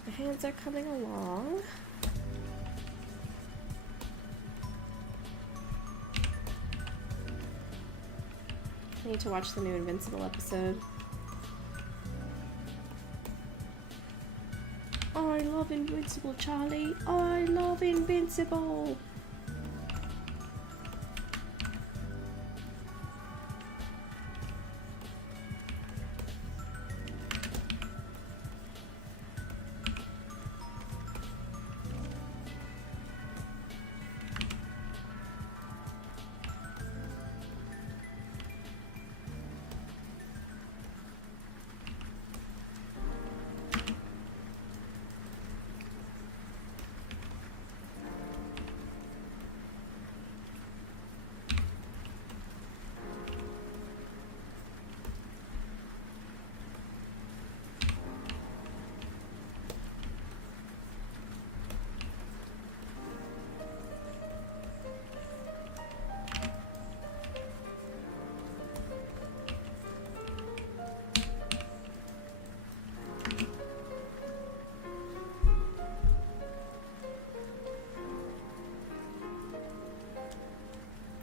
the hands are coming along. I need to watch the new Invincible episode. I love Invincible, Charlie. I love Invincible.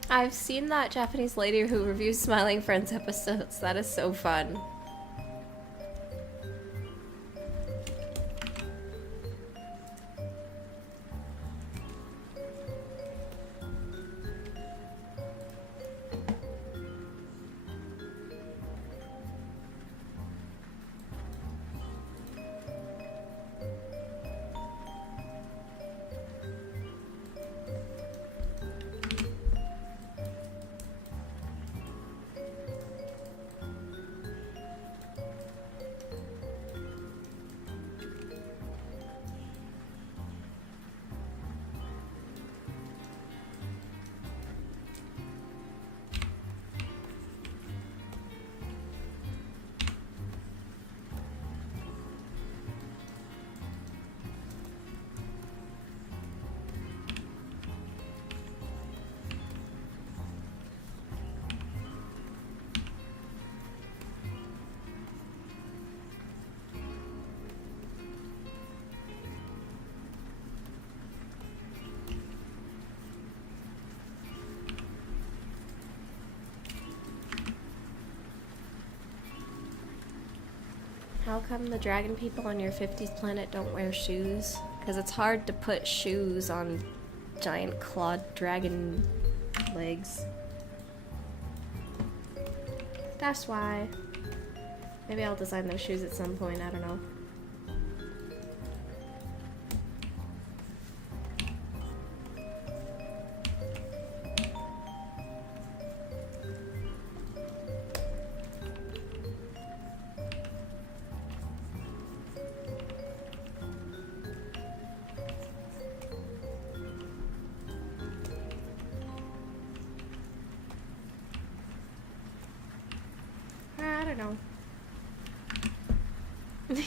I've seen that Japanese lady who reviews Smiling Friends episodes. That is so fun. How come the dragon people on your 50s planet don't wear shoes? Because it's hard to put shoes on giant clawed dragon legs. That's why. Maybe I'll design those shoes at some point, I don't know.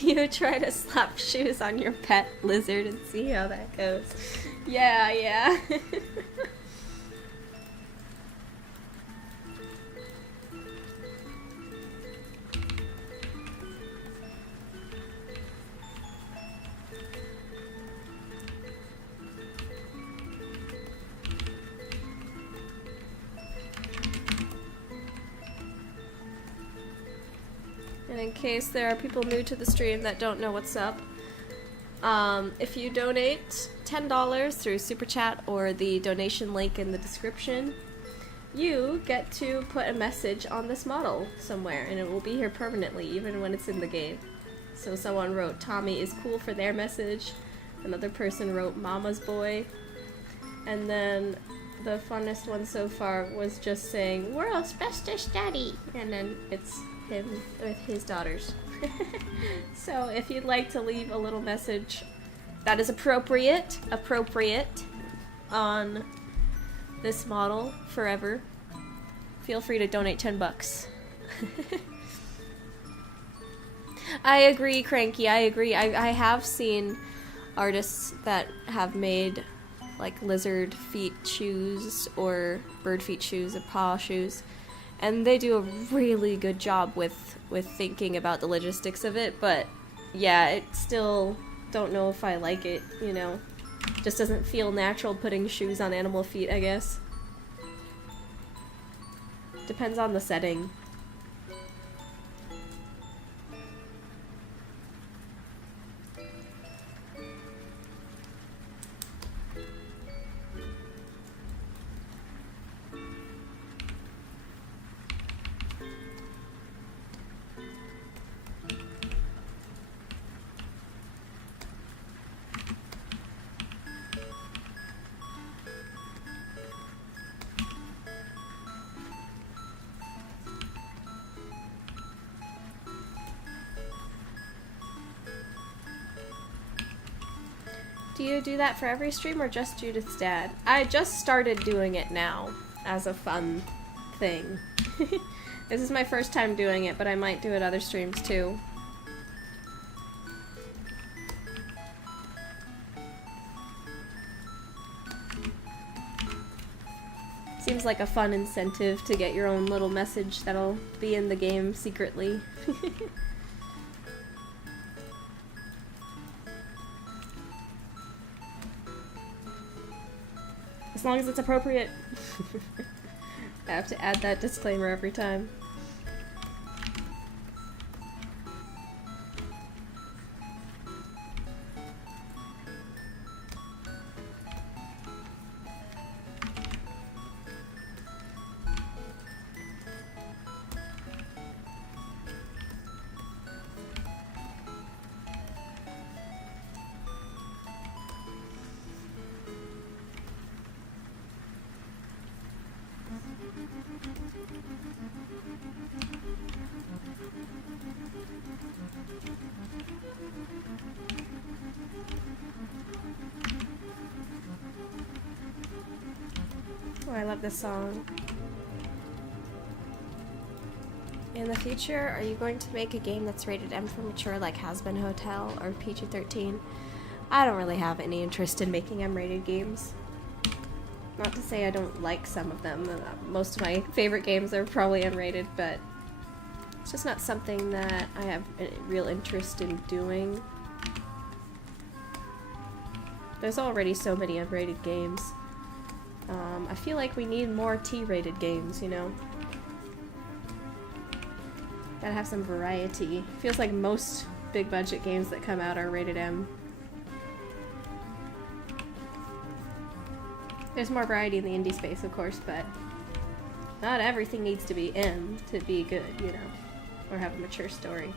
You try to slap shoes on your pet lizard and see how that goes. Yeah. in case there are people new to the stream that don't know what's up. If you donate $10 through Super Chat or the donation link in the description, you get to put a message on this model somewhere, and it will be here permanently, even when it's in the game. So someone wrote Tommy is cool for their message, another person wrote Mama's boy, and then the funnest one so far was just saying world's bestest daddy, and then it's him with his daughters. So if you'd like to leave a little message that is appropriate on this model forever, feel free to donate $10. I agree, Cranky, I agree. I have seen artists that have made like lizard feet shoes or bird feet shoes or paw shoes, and they do a really good job with thinking about the logistics of it, but yeah, it still don't know if I like it, you know. Just doesn't feel natural putting shoes on animal feet, I guess. Depends on the setting. Do you do that for every stream or just Judith's dad? I just started doing it now as a fun thing. This is my first time doing it, but I might do it other streams too. Seems like a fun incentive to get your own little message that'll be in the game secretly. As long as it's appropriate. I have to add that disclaimer every time. Oh, I love this song. In the future, are you going to make a game that's rated M for mature like Has Been Hotel or PG-13? I don't really have any interest in making M-rated games. Not to say I don't like some of them. Most of my favorite games are probably M-rated, but it's just not something that I have a real interest in doing. There's already so many M-rated games. I feel like we need more T-rated games, you know? Gotta have some variety. Feels like most big budget games that come out are rated M. There's more variety in the indie space, of course, but not everything needs to be M to be good, you know? Or have a mature story.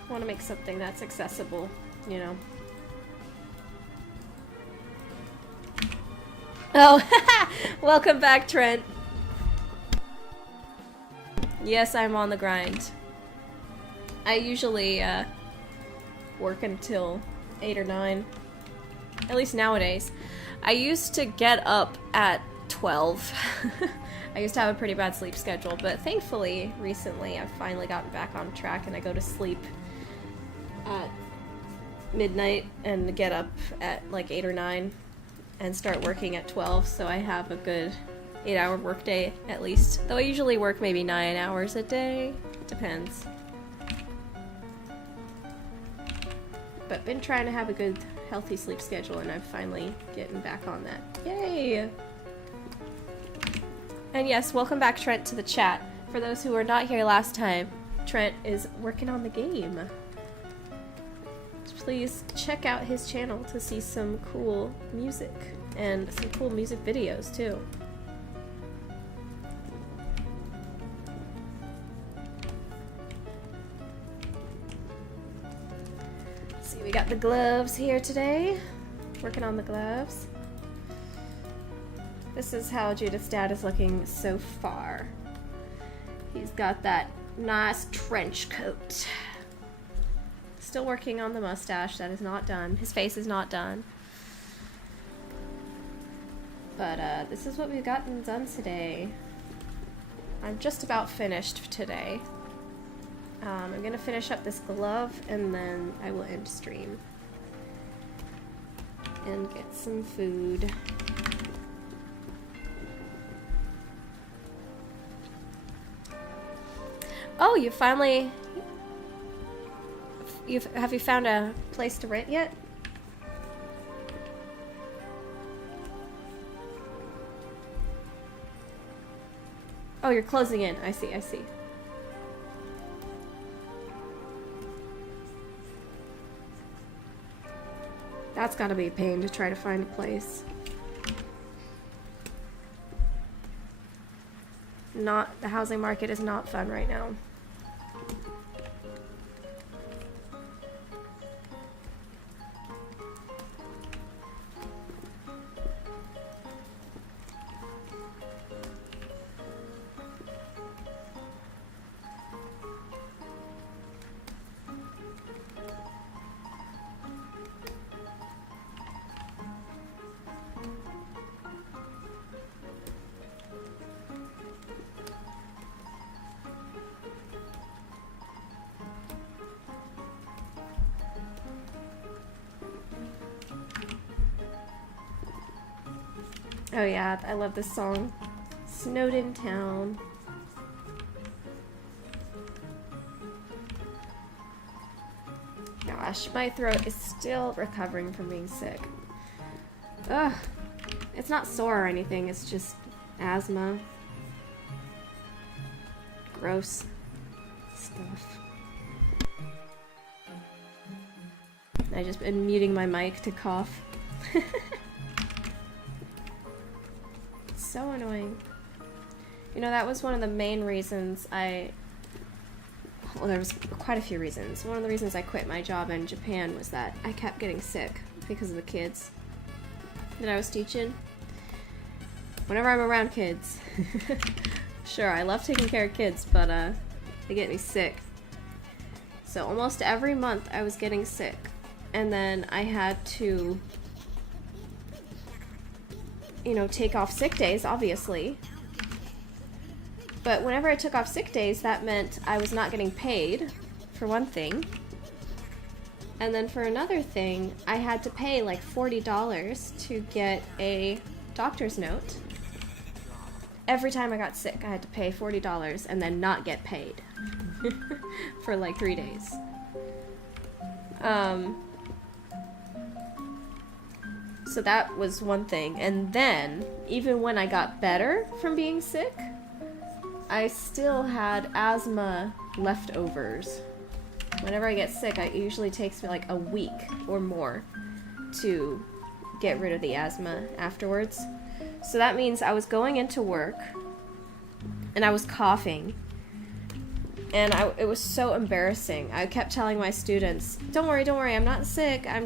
I want to make something that's accessible, you know. Oh, welcome back, Trent. Yes, I'm on the grind. I usually work until 8 or 9. At least nowadays. I used to get up at 12. I used to have a pretty bad sleep schedule, but thankfully, recently, I've finally gotten back on track and I go to sleep at midnight and get up at like 8 or 9 and start working at 12, so I have a good 8-hour workday at least. Though I usually work maybe 9 hours a day. It depends. But been trying to have a good, healthy sleep schedule, and I'm finally getting back on that. Yay! And yes, welcome back, Trent, to the chat. For those who were not here last time, Trent is working on the game. Please check out his channel to see some cool music and some cool music videos too. Let's see, we got the gloves here today. Working on the gloves. This is how Judith's dad is looking so far. He's got that nice trench coat. Still working on the mustache. That is not done. His face is not done. But this is what we've gotten done today. I'm just about finished today. I'm gonna finish up this glove and then I will end stream. And get some food. Oh, you finally... Have you found a place to rent yet? Oh, you're closing in. I see, I see. That's gotta be a pain to try to find a place. The housing market is not fun right now. Oh yeah, I love this song. Snowden Town. Gosh, my throat is still recovering from being sick. Ugh. It's not sore or anything, it's just asthma. Gross stuff. I just been muting my mic to cough. So annoying. You know, that was one of the main reasons well, there was quite a few reasons. One of the reasons I quit my job in Japan was that I kept getting sick because of the kids that I was teaching. Whenever I'm around kids. Sure, I love taking care of kids, but they get me sick. So almost every month I was getting sick. And then I had to, you know, take off sick days, obviously. But whenever I took off sick days, that meant I was not getting paid, for one thing. And then for another thing, I had to pay like $40 to get a doctor's note. Every time I got sick, I had to pay $40 and then not get paid for like 3 days. So that was one thing. And then, even when I got better from being sick, I still had asthma leftovers. Whenever I get sick, it usually takes me like a week or more to get rid of the asthma afterwards. So that means I was going into work and I was coughing. And it was so embarrassing. I kept telling my students, don't worry, I'm not sick. I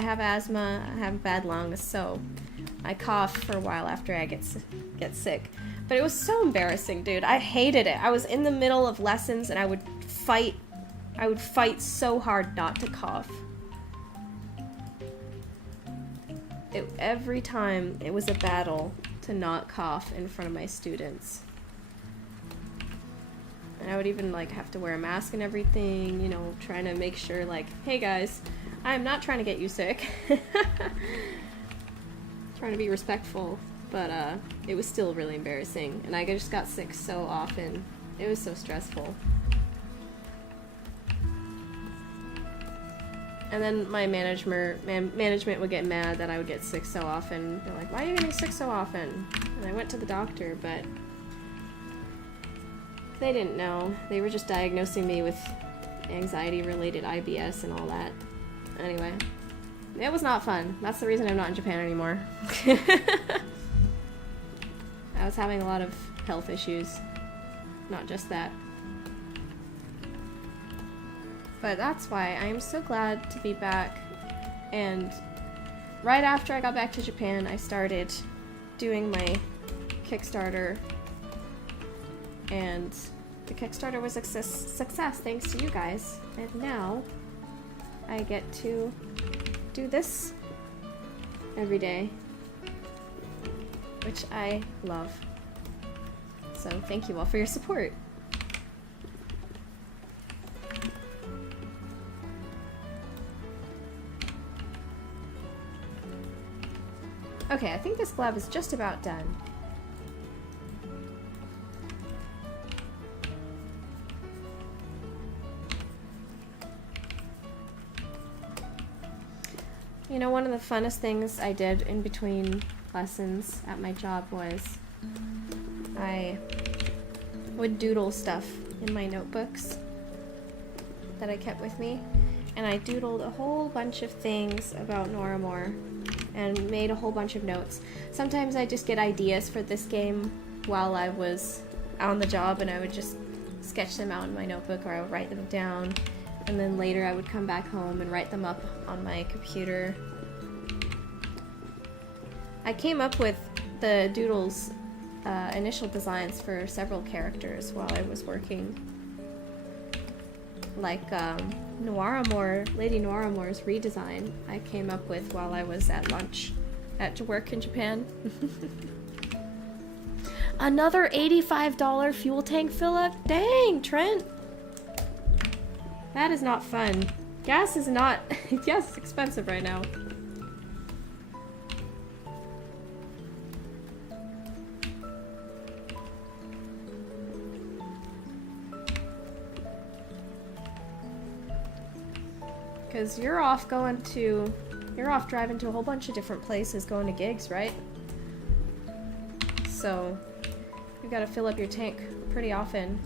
have asthma, I have bad lungs, so I cough for a while after I get sick. But it was so embarrassing, dude. I hated it. I was in the middle of lessons and I would fight so hard not to cough. Every time it was a battle to not cough in front of my students. And I would even like have to wear a mask and everything, you know, trying to make sure like, hey guys, I'm not trying to get you sick. Trying to be respectful, but it was still really embarrassing. And I just got sick so often. It was so stressful. And then my management would get mad that I would get sick so often. They're like, why are you getting sick so often? And I went to the doctor, but They didn't know. They were just diagnosing me with anxiety-related IBS and all that. Anyway, it was not fun. That's the reason I'm not in Japan anymore. I was having a lot of health issues. Not just that. But that's why I am so glad to be back. And right after I got back to Japan, I started doing my Kickstarter. And the Kickstarter was a success thanks to you guys. And now I get to do this every day, which I love. So thank you all for your support. Okay, I think this glove is just about done. You know, one of the funnest things I did in between lessons at my job was I would doodle stuff in my notebooks that I kept with me, and I doodled a whole bunch of things about Noramore and made a whole bunch of notes. Sometimes I just get ideas for this game while I was on the job, and I would just sketch them out in my notebook, or I would write them down, and then later I would come back home and write them up on my computer. I came up with the doodles initial designs for several characters while I was working. Like Noramore, Lady Noramore's redesign I came up with while I was at lunch at work in Japan. Another $85 fuel tank fill up? Dang, Trent! That is not fun. Gas is not... gas is expensive right now. Because you're off driving to a whole bunch of different places, going to gigs, right? So, you gotta fill up your tank pretty often.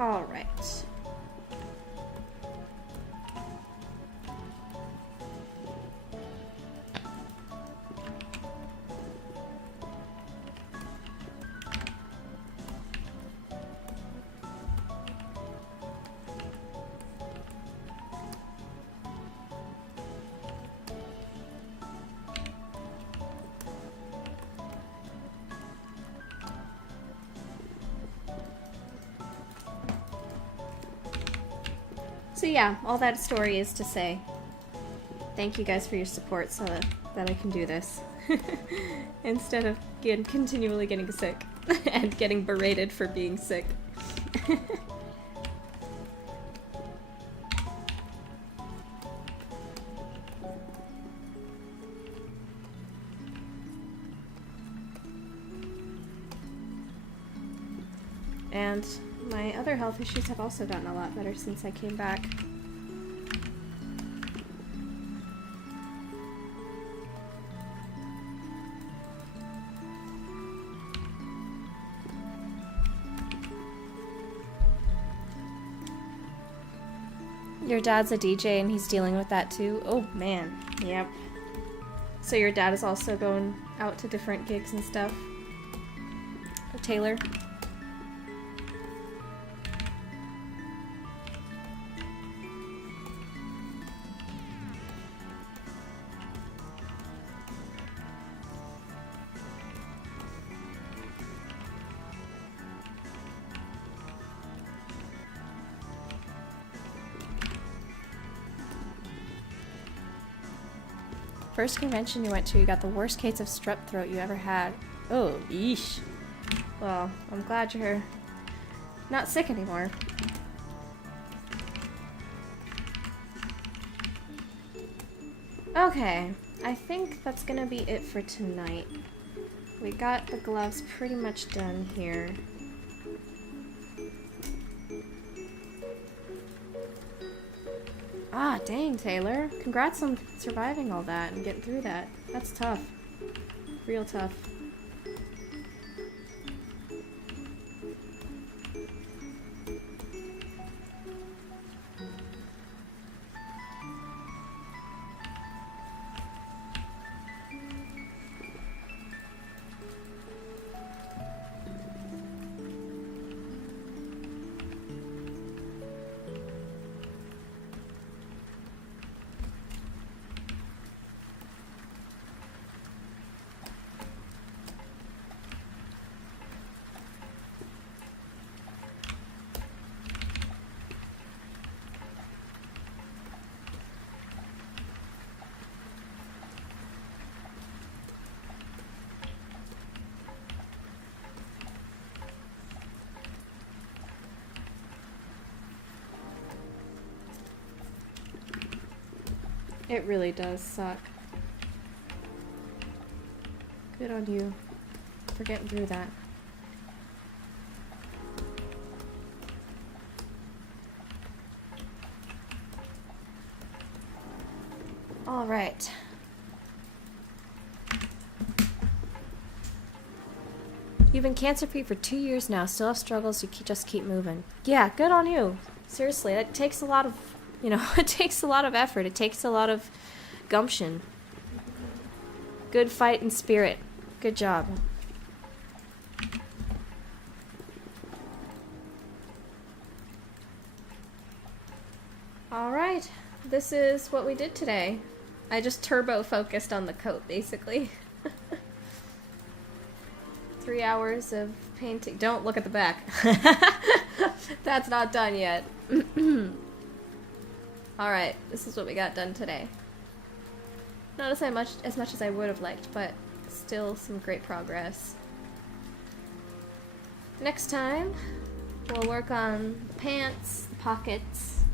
All right. So yeah, all that story is to say, thank you guys for your support so that I can do this. Instead of continually getting sick and getting berated for being sick. And my other health issues have also gotten a lot better since I came back. Your dad's a DJ and he's dealing with that too? Oh man, yep. So your dad is also going out to different gigs and stuff? Taylor? First convention you went to, you got the worst case of strep throat you ever had. Oh, yeesh. Well, I'm glad you're not sick anymore. Okay, I think that's gonna be it for tonight. We got the gloves pretty much done here. Ah, dang, Taylor. Congrats on surviving all that and getting through that. That's tough. Real tough. It really does suck. Good on you for getting through that. All right. You've been cancer-free for 2 years now. Still have struggles. You just keep moving. Yeah, good on you. Seriously, it takes a lot of, it takes a lot of effort. It takes a lot of gumption. Good fight and spirit. Good job. All right. This is what we did today. I just turbo focused on the coat, basically. 3 hours of painting. Don't look at the back. That's not done yet. Alright, this is what we got done today. Not as much as I would have liked, but still some great progress. Next time, we'll work on the pants, the pockets,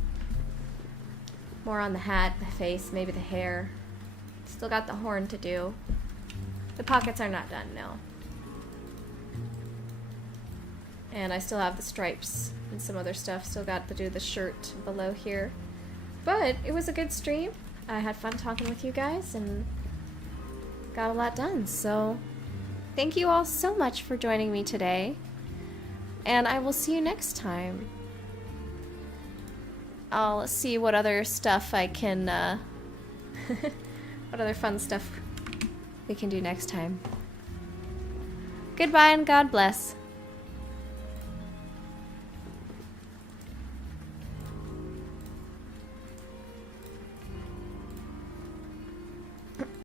more on the hat, the face, maybe the hair. Still got the horn to do. The pockets are not done, no. And I still have the stripes and some other stuff. Still got to do the shirt below here. But it was a good stream. I had fun talking with you guys and got a lot done. So thank you all so much for joining me today. And I will see you next time. I'll see what other stuff I can, what other fun stuff we can do next time. Goodbye and God bless.